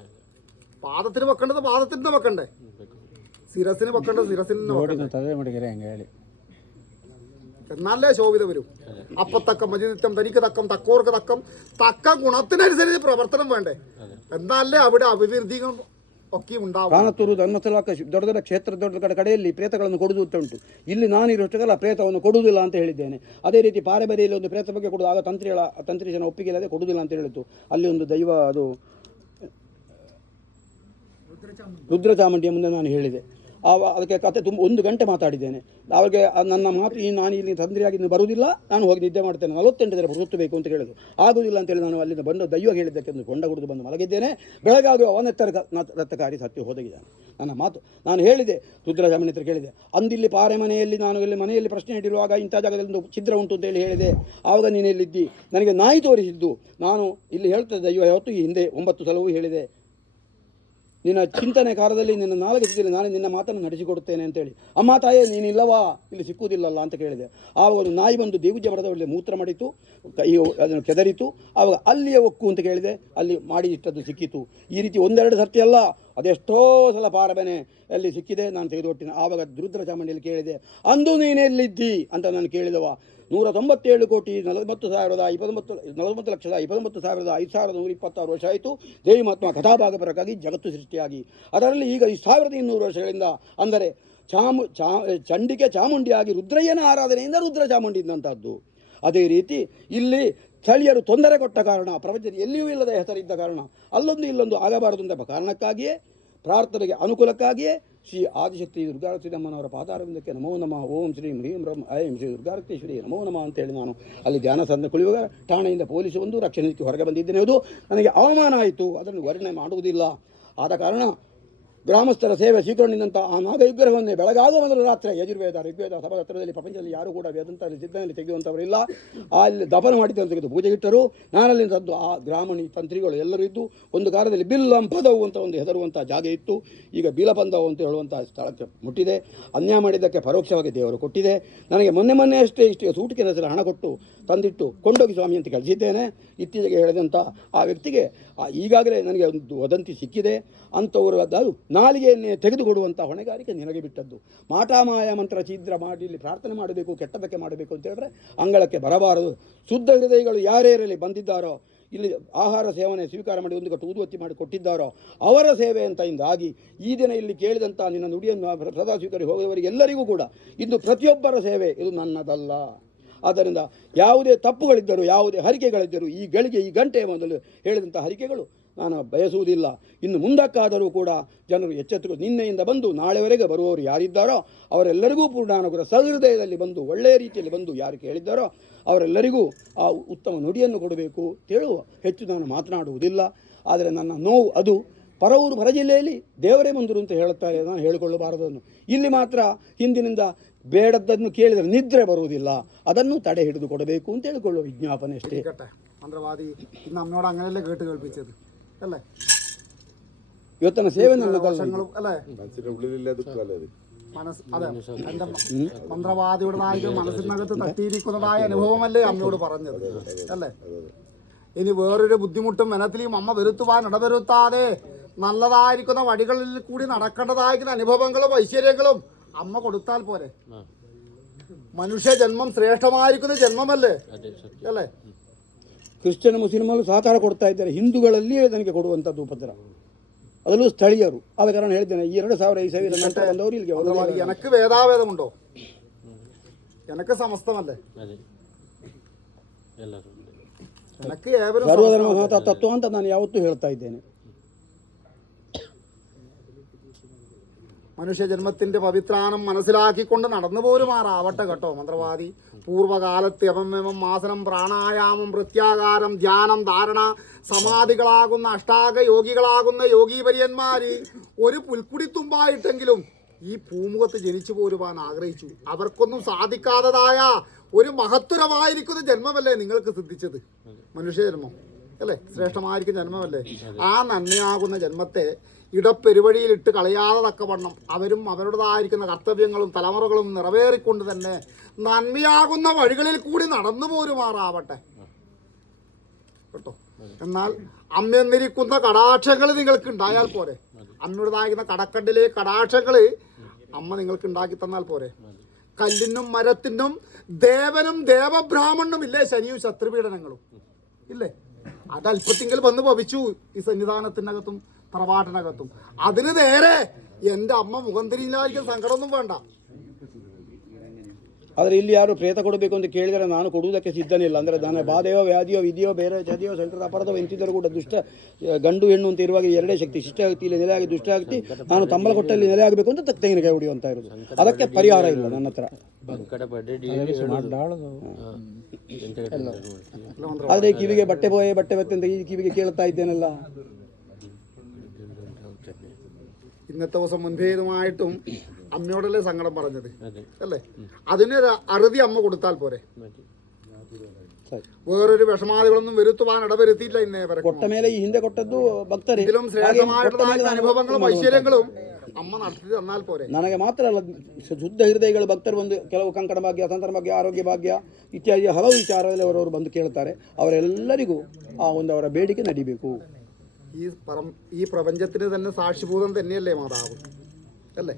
പാദത്തിന് വെക്കേണ്ടത് പാദത്തിന് വെക്കണ്ടേ? ശിരസിന് വെക്കേണ്ടത് ശിരസിന് എന്നാലേ ശോഭിത വരും. അപ്പത്തക്കം മജിതം തനിക്ക് തക്കം തക്കോർക്ക് തക്കം തക്ക ഗുണത്തിനനുസരിച്ച് പ്രവർത്തനം വേണ്ടേ? എന്നാലേ അവിടെ ಅಭಿವೃದ್ಧಿಗಳು ഒക്കെ ഉണ്ടാവും. ಕಾನತ್ತೂರು ಧರ್ಮಸ್ಥಳ ದೊಡ್ಡ ದೊಡ್ಡ ಕ್ಷೇತ್ರ ದೊಡ್ಡ ಕಡೆಯಲ್ಲಿ ಪ್ರೇತಗಳನ್ನು ಕೊಡುವುದು ಉಂಟು. ಇಲ್ಲಿ ನಾನಿರೋಷ್ಟೆಲ್ಲ ಪ್ರೇತವನ್ನು ಕೊಡುವುದಿಲ್ಲ ಅಂತ ಹೇಳಿದ್ದೇನೆ. ಅದೇ ರೀತಿ ಪಾರೆಬರಿಯಲ್ಲಿ ಒಂದು ಪ್ರೇತ ಬಗ್ಗೆ ಕೊಡುವುದು, ಆಗ ತಂತ್ರಿ ಜನ ಒಪ್ಪಿಗೆ ಇಲ್ಲದೆ ಕೊಡುವುದಿಲ್ಲ ಅಂತ ಹೇಳಿತ್ತು. ಅಲ್ಲಿ ಒಂದು ದೈವ ಅದು ರುದ್ರಚಾಮುಂಡಿಯ ಮುಂದೆ ನಾನು ಹೇಳಿದೆ. ಅದಕ್ಕೆ ಕತೆ ತುಂಬ 1 ಗಂಟೆ ಮಾತಾಡಿದ್ದೇನೆ. ಅವರಿಗೆ ನನ್ನ ಮಾತು ನಾನು ಇಲ್ಲಿ ತಂದ್ರಿಯಾಗಿ ಬರುವುದಿಲ್ಲ, ನಾನು ಹೋಗಿ ನಿದ್ದೆ ಮಾಡ್ತೇನೆ, 48 ದಿನ ಸುತ್ತು ಬೇಕು ಅಂತ ಹೇಳಿದ್ರು. ಆಗುವುದಿಲ್ಲ ಅಂತೇಳಿ ನಾನು ಅಲ್ಲಿಂದ ಬಂದು ದೈವ ಹೇಳಿದ್ದಕ್ಕೆ ಒಂದು ಕೊಂಡ ಕುಡಿದು ಬಂದು ಮಲಗಿದ್ದೇನೆ. ಬೆಳಗಾಗಿ ಅವನೆತ್ತರ ರಕ್ತಕಾರಿ ಸತ್ಯ ಹೋದಗಿದ್ದಾನೆ. ನನ್ನ ಮಾತು ನಾನು ಹೇಳಿದೆ, ರುದ್ರಚಾಮುಂಡಿ ಹತ್ರ ಕೇಳಿದೆ. ಅಂದಿಲ್ಲಿ ಪಾರೆ ಮನೆಯಲ್ಲಿ ನಾನು ಇಲ್ಲಿ ಮನೆಯಲ್ಲಿ ಪ್ರಶ್ನೆ ಇಟ್ಟಿರುವಾಗ ಇಂಥ ಜಾಗದಲ್ಲಿ ಒಂದು ಛಿದ್ರ ಉಂಟು ಅಂತೇಳಿ ಹೇಳಿದೆ. ಆವಾಗ ನೀನು ಎಲ್ಲಿದ್ದಿ? ನನಗೆ ನಾಯಿ ತೋರಿಸಿದ್ದು. ನಾನು ಇಲ್ಲಿ ಹೇಳ್ತೇನೆ ದೈವ ಯಾವತ್ತು ಈ ಹಿಂದೆ 9 ಸಲವೂ ಹೇಳಿದೆ, ನಿನ್ನ ಚಿಂತನೆ ಕಾಲದಲ್ಲಿ ನಿನ್ನ ನಾಲ್ಕು ಸ್ಥಿತಿಯಲ್ಲಿ ನಾನು ನಿನ್ನ ಮಾತನ್ನು ನಡೆಸಿಕೊಡುತ್ತೇನೆ ಅಂತೇಳಿ. ಅಮ್ಮ ತಾಯೇ ನೀನಿಲ್ಲವಾ, ಇಲ್ಲಿ ಸಿಕ್ಕುವುದಿಲ್ಲಲ್ಲ ಅಂತ ಕೇಳಿದೆ. ಆವಾಗ ಒಂದು ನಾಯಿ ಬಂದು ದೇವುಜ್ಯ ಮರದ ಒಳ್ಳೆ ಮೂತ್ರ ಮಾಡಿತು, ಅದನ್ನು ಕೆದರಿತು. ಆವಾಗ ಅಲ್ಲಿಯೇ ಒಕ್ಕು ಅಂತ ಕೇಳಿದೆ, ಅಲ್ಲಿ ಮಾಡಿ ಇಟ್ಟದ್ದು ಸಿಕ್ಕಿತು. ಈ ರೀತಿ 1-2 ಸರ್ತಿ ಅಲ್ಲ, ಅದೆಷ್ಟೋ ಸಲ ಪಾರಬನೆ ಅಲ್ಲಿ ಸಿಕ್ಕಿದೆ, ನಾನು ತೆಗೆದುಕೊಟ್ಟಿನ. ಆವಾಗ ರುದ್ರ ಚಾಮುಂಡಿಯಲ್ಲಿ ಕೇಳಿದೆ, ಅಂದು ನೀನೆಲ್ಲಿದ್ದಿ ಅಂತ ನಾನು ಕೇಳಿದವ. 197,40,29,59,526 ವರ್ಷ ಆಯಿತು ದೇವಿ ಮಹಾತ್ಮ ಕಥಾಭಾಗ ಬರಕ್ಕಾಗಿ ಜಗತ್ತು ಸೃಷ್ಟಿಯಾಗಿ. ಅದರಲ್ಲಿ ಈಗ 1200 ವರ್ಷಗಳಿಂದ ಅಂದರೆ ಚಂಡಿಕೆ ಚಾಮುಂಡಿಯಾಗಿ ರುದ್ರಯ್ಯನ ಆರಾಧನೆಯಿಂದ ರುದ್ರ ಚಾಮುಂಡಿ ಇದ್ದಂಥದ್ದು. ಅದೇ ರೀತಿ ಇಲ್ಲಿ ಸ್ಥಳೀಯರು ತೊಂದರೆ ಕೊಟ್ಟ ಕಾರಣ, ಪ್ರಪಂಚದಲ್ಲಿ ಎಲ್ಲಿಯೂ ಇಲ್ಲದ ಹೆಸರಿದ್ದ ಕಾರಣ ಅಲ್ಲೊಂದು ಇಲ್ಲೊಂದು ಆಗಬಾರದು ಎಂಬ ಕಾರಣಕ್ಕಾಗಿಯೇ, ಪ್ರಾರ್ಥನೆಗೆ ಅನುಕೂಲಕ್ಕಾಗಿಯೇ ಶ್ರೀ ಆದಿಶಕ್ತಿ ದುರ್ಗಾರತಿದಮ್ಮನವರ ಪಾದಾರವಿಂದಕ್ಕೆ ನಮೋ ನಮಃ, ಓಂ ಶ್ರೀ ಹ್ರೀಂ ರಂ ಐಂ ಶ್ರೀ ದುರ್ಗಾರತೀಶ್ವರಿ ನಮೋ ನಮಃ ಅಂತೇಳಿ ನಾನು ಅಲ್ಲಿ ಧ್ಯಾನ ಸಾಧನೆ ಕುಳಿಯುವಾಗ ಠಾಣೆಯಿಂದ ಪೊಲೀಸ್ ಒಂದು ರಕ್ಷಣೆಗೆ ಹೊರಗೆ ಬಂದಿದ್ದೇನೆ. ಅದು ನನಗೆ ಅವಮಾನ ಆಯಿತು, ಅದನ್ನು ವರ್ಣನೆ ಮಾಡುವುದಿಲ್ಲ. ಆದ ಕಾರಣ ಗ್ರಾಮಸ್ಥರ ಸೇವೆ ಸ್ವೀಕರಣೆಂಥ ಆ ನಾಗವಿಗ್ರಹವನ್ನೇ ಬೆಳಗಾಗುವ ಮೊದಲು ರಾತ್ರಿ ಯಜುರ್ವೇದ ಋಗ್ವೇದ ಸಭಾತ್ರದಲ್ಲಿ ಪ್ರಪಂಚದಲ್ಲಿ ಯಾರೂ ಕೂಡ ವೇದಂತ ಸಿದ್ಧನಲ್ಲಿ ತೆಗೆಯುವಂಥವರಿಲ್ಲ. ಅಲ್ಲಿ ದಫನ ಮಾಡಿದ್ದಂತ ತೆಗೆದು ಪೂಜೆಗಿಟ್ಟರು. ನಾನಲ್ಲಿ ತಂದು ಆ ಗ್ರಾಮಣಿ ತಂತ್ರಿಗಳು ಎಲ್ಲರೂ ಇದ್ದು ಒಂದು ಕಾಲದಲ್ಲಿ ಬಿಲ್ಲಂಪದವು ಅಂತ ಒಂದು ಹೆದರುವಂಥ ಜಾಗ ಇತ್ತು. ಈಗ ಬಿಲಪಂದವು ಅಂತ ಹೇಳುವಂಥ ಸ್ಥಳಕ್ಕೆ ಮುಟ್ಟಿದೆ. ಅನ್ಯಾಯ ಮಾಡಿದ್ದಕ್ಕೆ ಪರೋಕ್ಷವಾಗಿ ದೇವರು ಕೊಟ್ಟಿದೆ. ನನಗೆ ಮೊನ್ನೆ ಅಷ್ಟೇ ಇಷ್ಟು ಸೂಟಿಗೆ ಹೆಸರು ಹಣ ಕೊಟ್ಟು ತಂದಿಟ್ಟು ಕೊಂಡೋಗಿ ಸ್ವಾಮಿ ಅಂತ ಕಳಿಸಿದ್ದೇನೆ. ಇತ್ತೀಚೆಗೆ ಹೇಳಿದಂಥ ಆ ವ್ಯಕ್ತಿಗೆ ಈಗಾಗಲೇ ನನಗೆ ಒಂದು ವದಂತಿ ಸಿಕ್ಕಿದೆ. ಅಂಥವರು ಅದು ನಾಲಿಗೆಯನ್ನೇ ತೆಗೆದುಕೊಡುವಂಥ ಹೊಣೆಗಾರಿಕೆ ನಿನಗೆ ಬಿಟ್ಟದ್ದು. ಮಾಟಾಮಾಯ ಮಂತ್ರ ಛಿದ್ರ ಮಾಡಿ ಇಲ್ಲಿ ಪ್ರಾರ್ಥನೆ ಮಾಡಬೇಕು, ಕೆಟ್ಟದಕ್ಕೆ ಮಾಡಬೇಕು ಅಂತ ಹೇಳಿದ್ರೆ ಅಂಗಳಕ್ಕೆ ಬರಬಾರದು. ಶುದ್ಧ ಹೃದಯಗಳು ಯಾರ್ಯಾರಲ್ಲಿ ಬಂದಿದ್ದಾರೋ, ಇಲ್ಲಿ ಆಹಾರ ಸೇವನೆ ಸ್ವೀಕಾರ ಮಾಡಿ ಒಂದು ಕಟ್ಟು ಊದುವತ್ತಿ ಮಾಡಿ ಕೊಟ್ಟಿದ್ದಾರೋ ಅವರ ಸೇವೆ ಅಂತ ಇಂದಾಗಿ ಈ ದಿನ ಇಲ್ಲಿ ಕೇಳಿದಂಥ ನಿನ್ನ ನುಡಿಯನ್ನು ಸದಾ ಸ್ವೀಕರಿ ಹೋಗುವವರಿಗೆಲ್ಲರಿಗೂ ಕೂಡ ಇಂದು ಪ್ರತಿಯೊಬ್ಬರ ಸೇವೆ ಇದು ನನ್ನದಲ್ಲ. ಆದ್ದರಿಂದ ಯಾವುದೇ ತಪ್ಪುಗಳಿದ್ದರೂ, ಯಾವುದೇ ಹರಿಕೆಗಳಿದ್ದರೂ ಈ ಗಂಟೆಯ ಮೊದಲು ಹೇಳಿದಂಥ ಹರಿಕೆಗಳು ನಾನು ಬಯಸುವುದಿಲ್ಲ. ಇನ್ನು ಮುಂದಕ್ಕಾದರೂ ಕೂಡ ಜನರು ಎಚ್ಚೆತ್ತುಕೊಂಡು ನಿನ್ನೆಯಿಂದ ಬಂದು ನಾಳೆವರೆಗೆ ಬರುವವರು ಯಾರಿದ್ದಾರೋ ಅವರೆಲ್ಲರಿಗೂ ಪೂರ್ಣಾನುಗ್ರಹ ಸಹೃದಯದಲ್ಲಿ ಬಂದು ಒಳ್ಳೆಯ ರೀತಿಯಲ್ಲಿ ಬಂದು ಯಾರು ಕೇಳಿದ್ದಾರೋ ಅವರೆಲ್ಲರಿಗೂ ಆ ಉತ್ತಮ ನುಡಿಯನ್ನು ಕೊಡಬೇಕು ಹೇಳುವ ಹೆಚ್ಚು ನಾನು ಮಾತನಾಡುವುದಿಲ್ಲ. ಆದರೆ ನನ್ನ ನೋವು ಅದು ಪರವೂರು ಹೊರ ಜಿಲ್ಲೆಯಲ್ಲಿ ದೇವರೇ ಬಂದರು ಅಂತ ಹೇಳುತ್ತಾರೆ, ನಾನು ಹೇಳಿಕೊಳ್ಳಬಾರದನ್ನು. ಇಲ್ಲಿ ಮಾತ್ರ ಹಿಂದಿನಿಂದ ಬೇಡದ್ದನ್ನು ಕೇಳಿದರೆ ನಿದ್ರೆ ಬರುವುದಿಲ್ಲ, ಅದನ್ನು തട ಹಿಡಿದು ಕೊಡಬೇಕು ಅಂತ ಹೇಳಿಕೊಳ್ಳುವ വിജ്ഞാപന ಅಷ್ಟೇ. മന്ത്രവാദി ഇന്ന് അമ്മയോട് അങ്ങനെയല്ലേ കേട്ട് കേൾപ്പിച്ചത് അല്ലേ? ಇವತ್ತಿನ ಸೇವೆ ನನ್ನದಲ್ಲ അല്ലേ? മനസ്സ് അതെ, എൻ്റെ മന്ത്രവാദിയുടെ നായിക മനസ്സിനകത്ത് തട്ടിയിരിക്കുന്നതായ അനുഭവമല്ലേ അമ്മയോട് പറഞ്ഞത് അല്ലേ? ഇനി വേറൊരു ബുദ്ധിമുട്ടും വനത്തിലും അമ്മ വരുത്തുവാൻ ഇടവരുത്താതെ നല്ലതായിരിക്കുന്ന വഴികളിൽ കൂടി നടക്കേണ്ടതായിരിക്കുന്ന അനുഭവങ്ങളും ഐശ്വര്യങ്ങളും അമ്മ കൊടുത്താൽ പോരെ? മനുഷ്യ ജന്മം ശ്രേഷ്ഠമായിരിക്കുന്ന ജന്മമല്ലേ അല്ലേ? ಕ್ರಿಶ್ಚಿಯನ್ ಮುಸ್ಲಿಮರು ಸಹಕಾರ ಕೊಡ್ತಾ ಇದ್ದಾರೆ, ಹಿಂದೂಗಳಲ್ಲಿಯೇ ನನಗೆ ಕೊಡುವಂಥದ್ದು ಉಪದ್ರ, ಅದರಲ್ಲೂ ಸ್ಥಳೀಯರು. ಆದ ಕಾರಣ ಹೇಳ್ತೇನೆ, ಈ 2000 ಇಸವಿಯ ನಂತರ ಬಂದವರು ಇಲ್ಲಿಗೆ എനക്ക് വേദാവേദമുണ്ടോ? എനക്ക് സമസ്തമല്ലേ? എനക്ക് ಸರ್ವಧರ್ಮ ತತ್ವ ಅಂತ ನಾನು ಯಾವತ್ತೂ ಹೇಳ್ತಾ ಇದ್ದೇನೆ. മനുഷ്യജന്മത്തിന്റെ പവിത്രാനം മനസ്സിലാക്കിക്കൊണ്ട് നടന്നു പോരുമാറാവട്ടെ കേട്ടോ മന്ത്രവാദി. പൂർവ്വകാലത്ത് യമം ആസനം പ്രാണായാമം പ്രത്യാകാരം ധ്യാനം ധാരണ സമാധികളാകുന്ന അഷ്ടാംഗ യോഗികളാകുന്ന യോഗീപര്യന്മാര് ഒരു പുൽക്കുടിത്തുമ്പായിട്ടെങ്കിലും ഈ ഭൂമുഖത്ത് ജനിച്ചു പോരുവാൻ ആഗ്രഹിച്ചു. അവർക്കൊന്നും സാധിക്കാത്തതായ ഒരു മഹത്തുരമായിരിക്കുന്ന ജന്മമല്ലേ നിങ്ങൾക്ക് സിദ്ധിച്ചത്? മനുഷ്യജന്മം അല്ലേ? ശ്രേഷ്ഠമായിരിക്കുന്ന ജന്മമല്ലേ? ആ നന്മയാകുന്ന ജന്മത്തെ ഇടപ്പെരുവഴിയിലിട്ട് കളയാതെ തക്കവണ്ണം അവരും അവരുടേതായിരിക്കുന്ന കർത്തവ്യങ്ങളും തലമുറകളും നിറവേറിക്കൊണ്ട് തന്നെ നന്മയാകുന്ന വഴികളിൽ കൂടി നടന്നു പോരുമാറാവട്ടെ കേട്ടോ. എന്നാൽ അമ്മയെന്നിരിക്കുന്ന കടാക്ഷങ്ങൾ നിങ്ങൾക്ക് ഉണ്ടായാൽ പോരെ? അമ്മയുടേതായിരിക്കുന്ന കടക്കണ്ടിലെ കടാക്ഷങ്ങൾ അമ്മ നിങ്ങൾക്ക് ഉണ്ടാക്കി തന്നാൽ പോരെ? കല്ലിനും മരത്തിനും ദേവനും ദേവബ്രാഹ്മണനും ഇല്ലേ ശനിയും ശത്രുപീഡനങ്ങളും ഇല്ലേ? അതല്പത്തിങ്കിൽ വന്ന് ഭവിച്ചു ഈ സന്നിധാനത്തിനകത്തും തറവാട്ടിനകത്തും. അതിന് നേരെ എൻ്റെ അമ്മ മുഖം തിരിഞ്ഞായിരിക്കും, സങ്കടമൊന്നും വേണ്ട. ಆದರೆ ಇಲ್ಲಿ ಯಾರು ಪ್ರೇತ ಕೊಡಬೇಕು ಅಂತ ಕೇಳಿದರೆ ನಾನು ಕೊಡುವುದಕ್ಕೆ ಸಿದ್ಧನಿಲ್ಲ. ಅಂದರೆ ನಾನು ಬಾಧೆಯೋ ವ್ಯಾಧಿಯೋ ವಿಧಿಯೋ ಬೇರೆ ಚದಿಯೋ ಸಂಕಟ ಅಪರಾಧವೋ ಎಂತಿದ್ದರೂ ಕೂಡ ದುಷ್ಟ ಗಂಡು ಹೆಣ್ಣು ಅಂತ ಇರುವಾಗ ಎರಡೇ ಶಕ್ತಿ, ಶಿಷ್ಟಶಕ್ತಿಯಲ್ಲಿ ನೆಲೆಯಾಗಿ ದುಷ್ಟಶಕ್ತಿ, ನಾನು ತಂಬಲ ಕೊಟ್ಟಲ್ಲಿ ನೆಲೆಯಾಗಬೇಕು ಅಂತ ತೆಂಗಿನಕಾಯಿ ಹೊಡೆಯುವಂತ ಇರೋದು. ಅದಕ್ಕೆ ಪರಿಹಾರ ಇಲ್ಲ ನನ್ನ ಹತ್ರ. ಆದರೆ ಕಿವಿಗೆ ಬಟ್ಟೆ ಬಟ್ಟೆ ಅಂತ ಈ ಕಿವಿಗೆ ಕೇಳ್ತಾ ಇದ್ದೇನಲ್ಲ. ഇന്നത്തെ ദിവസം മുൻപേതുമായിട്ടും അമ്മയോടല്ലേ സങ്കടം പറഞ്ഞത് അല്ലേ? അതിനൊരു അറുതി അമ്മ കൊടുത്താൽ പോരെ? വേറൊരു വിഷമാദികളൊന്നും വരുത്തുവാൻ ഇടവരുത്തിയില്ല ഇന്നേ വരെ. ಕೊಟ್ಟ ಮೇಲೆ ಈ ಹಿಂದೆ ಕೊಟ್ಟದ್ದು ಭಕ್ತರೇ. ഇതിലും ശ്രേഷ്ഠമായിട്ടുള്ള അനുഭവങ്ങളും ഐശ്വര്യങ്ങളും ಅಮ್ಮ ನಡೆಸಿ ತന്നാൽ പോരെ? ನನಗೆ ಮಾತ್ರ ಅಲ್ಲ, ಶುದ್ಧ ಹೃದಯಗಳು ಭಕ್ತರು ಬಂದು ಕೆಲವು ಕಂಕಣ ಭಾಗ್ಯ, ಸಂತಾನ ಭಾಗ್ಯ, ಆರೋಗ್ಯ ಭಾಗ್ಯ ಇತ್ಯಾದಿ ಹಲವು ವಿಚಾರದಲ್ಲಿ ಅವರವರು ಬಂದು ಕೇಳ್ತಾರೆ. ಅವರೆಲ್ಲರಿಗೂ ಆ ಒಂದು ಅವರ ಬೇಡಿಕೆ ನಡಿಬೇಕು. ഈ പ്രപഞ്ചത്തിന് തന്നെ സാക്ഷിഭൂതം തന്നെയല്ലേ മാതാവ്, അല്ലേ?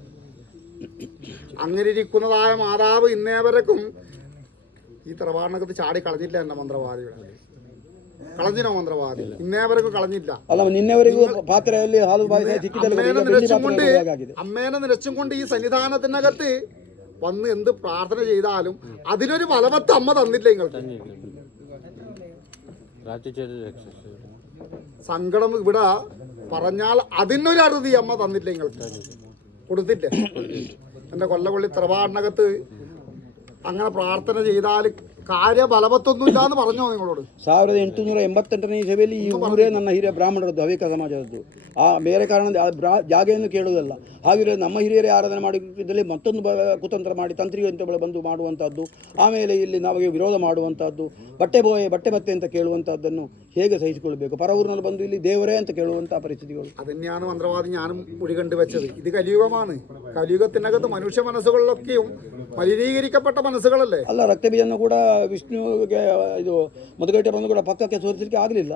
അങ്ങനെ ഇരിക്കുന്നതായ മാതാവ് ഇന്നേവരക്കും ഈ തറവാടിനകത്ത് ചാടി കളഞ്ഞില്ല. എന്റെ മന്ത്രവാദികളെ കളഞ്ഞിനോ? മന്ത്രവാദി ഇന്നേവരക്കും കളഞ്ഞില്ല. അമ്മേനെ നിലച്ചും കൊണ്ട് ഈ സന്നിധാനത്തിനകത്ത് വന്ന് എന്ത് പ്രാർത്ഥന ചെയ്താലും അതിനൊരു ഫലവത്ത് അമ്മ തന്നില്ല. നിങ്ങൾക്ക് സങ്കടം ഇവിടെ പറഞ്ഞാൽ അതിനൊരു അറുതി അമ്മ തന്നില്ല. നിങ്ങൾക്ക് കൊടുത്തില്ലേ? എൻ്റെ കൊല്ലകൊള്ളി തറവാടിനകത്ത് അങ്ങനെ പ്രാർത്ഥന ചെയ്താൽ ಕಾರ್ಯಬಲವತ್ತೊಂದಿಲ್ಲ ಅಂತ പറഞ്ഞോ ನಿങ്ങളೋಡು 1888ನೇ ಇಸವಿಯಲ್ಲಿ ಈ ಊರೇ ನನ್ನ ಹಿರಿಯ ಬ್ರಾಹ್ಮಣರದ್ದು, ಹವ್ಯಕ ಸಮಾಜದದ್ದು. ಆ ಬೇರೆ ಕಾರಣ ಜಾಗೆಯನ್ನು ಕೇಳುವುದಲ್ಲ. ಹಾಗಿದ್ರೆ ನಮ್ಮ ಹಿರಿಯರೇ ಆರಾಧನೆ ಮಾಡಿದ್ದಲ್ಲಿ ಮತ್ತೊಂದು ಕುತಂತ್ರ ಮಾಡಿ ತಂತ್ರಿಯಂತಗಳು ಬಂದು ಮಾಡುವಂಥದ್ದು, ಆಮೇಲೆ ಇಲ್ಲಿ ನಮಗೆ ವಿರೋಧ ಮಾಡುವಂಥದ್ದು, ಬಟ್ಟೆ ಬತ್ತೆ ಅಂತ ಕೇಳುವಂಥದ್ದನ್ನು ಹೇಗೆ ಸಹಿಸಿಕೊಳ್ಬೇಕು? ಪರ ಊರಿನಲ್ಲಿ ಬಂದು ಇಲ್ಲಿ ದೇವರೇ ಅಂತ ಕೇಳುವಂಥ ಪರಿಸ್ಥಿತಿಗಳು. അതന്നെയാണ് മന്ത്രവാദി ഞാനും മുടികണ്ടു വെച്ചത്. ഇത് കലിയുഗമാണ്. കലിയുഗത്തിനകത്ത് മനുഷ്യ മനസ്സുകളിലൊക്കെയും മലിനീകരിക്കപ്പെട്ട മനസ്സുകളല്ലേ. ಅಲ್ಲ, ರಕ್ತಬೀಜನ್ನು ಕೂಡ ವಿಷ್ಣುವಿಗೆ ಇದು ಮಧುಗಟ್ಟೆ ಬಂದು ಕೂಡ ಪಕ್ಕಕ್ಕೆ ಸೋರಿಸಲಿಕ್ಕೆ ಆಗಲಿಲ್ಲ.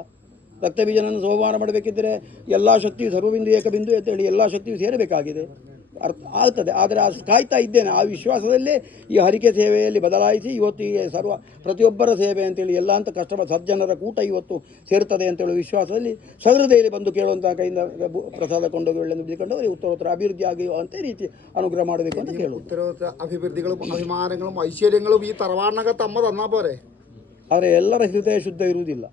ರಕ್ತಬೀಜನನ್ನು ಸೋಮವಾರ ಮಾಡಬೇಕಿದ್ದರೆ ಎಲ್ಲ ಶಕ್ತಿಯು ಸರ್ವಬಿಂದು ಏಕಬಿಂದು ಅಂತ ಹೇಳಿ ಎಲ್ಲ ಶಕ್ತಿಯು ಸೇರಬೇಕಾಗಿದೆ. ಆಗ್ತದೆ. ಆದರೆ ಅದು ಕಾಯ್ತಾ ಇದ್ದೇನೆ. ಆ ವಿಶ್ವಾಸದಲ್ಲೇ ಈ ಹರಿಕೆ ಸೇವೆಯಲ್ಲಿ ಬದಲಾಯಿಸಿ ಇವತ್ತು ಈ ಪ್ರತಿಯೊಬ್ಬರ ಸೇವೆ ಅಂತೇಳಿ ಎಲ್ಲ ಅಂತ ಸಜ್ಜನರ ಕೂಟ ಇವತ್ತು ಸೇರ್ತದೆ ಅಂತೇಳಿ ವಿಶ್ವಾಸದಲ್ಲಿ ಸಹೃದಯಲ್ಲಿ ಬಂದು ಕೇಳುವಂಥ ಕೈಯಿಂದ ಪ್ರಸಾದ ಕೊಂಡೋಗಿ ಒಳ್ಳೆಂದು ಬಿದ್ದುಕೊಂಡು ಅವರಿಗೆ ಉತ್ತರೋತ್ತರ ಅಭಿವೃದ್ಧಿ ಆಗುವಂಥ ರೀತಿ ಅನುಗ್ರಹ ಮಾಡಬೇಕು ಅಂತ ಕೇಳುವುದು. ಉತ್ತರೋತ್ತರ ಅಭಿವೃದ್ಧಿಗಳು ಅಭಿಮಾನಗಳು ಐಶ್ವರ್ಯಗಳು ಈ ತರವಾಡಿನಾಗ ತಮ್ಮ ತನ್ನ പോരെ. ಆದರೆ ಎಲ್ಲರ ಹೃದಯ ಶುದ್ಧ ಇರುವುದಿಲ್ಲ.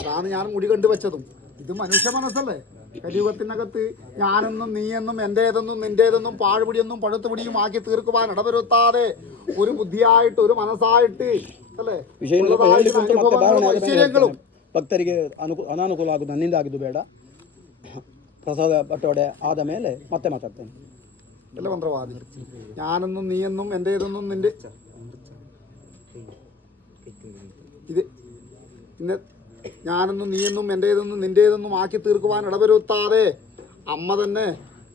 അതാണ് ഞാൻ മുടി കണ്ടു വെച്ചതും. ഇത് മനുഷ്യ മനസ്സല്ലേ. കലിയുഗത്തിനകത്ത് ഞാനെന്നും നീയെന്നും എൻ്റേതെന്നും നിൻ്റേതെന്നും പാഴ്പിടിയെന്നും പഴുത്തുപിടിയും ആക്കി തീർക്കുവാൻ ഇടവരുത്താതെ ഒരു ബുദ്ധിയായിട്ട് ഒരു മനസ്സായിട്ട് അല്ലേ ഐശ്വര്യങ്ങളും ಭಕ್ತರಿಗೆ ಅನಾನುಕೂಲ ಆಗುದು ನನ್ನಿಂದ ಆಗಿದ್ದು ಬೇಡ. ಪ್ರಸಾದ ಬಟ್ಟೋಡೆ ಆದ ಮೇಲೆ ಮತ್ತೆ ಮಾತಾಡ್ತೇನೆ. ಎಲ್ಲ ಮಂತ್ರವಾದಿ ഞാനെന്നും നീയെന്നും എൻ്റേതെന്നും നിൻ്റെ ഇത് ഇന്ന് ഞാനെന്നും നീയെന്നും എൻ്റേതെന്നും നിൻ്റേതെന്നും ആക്കി തീർക്കുവാൻ ഇടവരുത്താതെ അമ്മ തന്നെ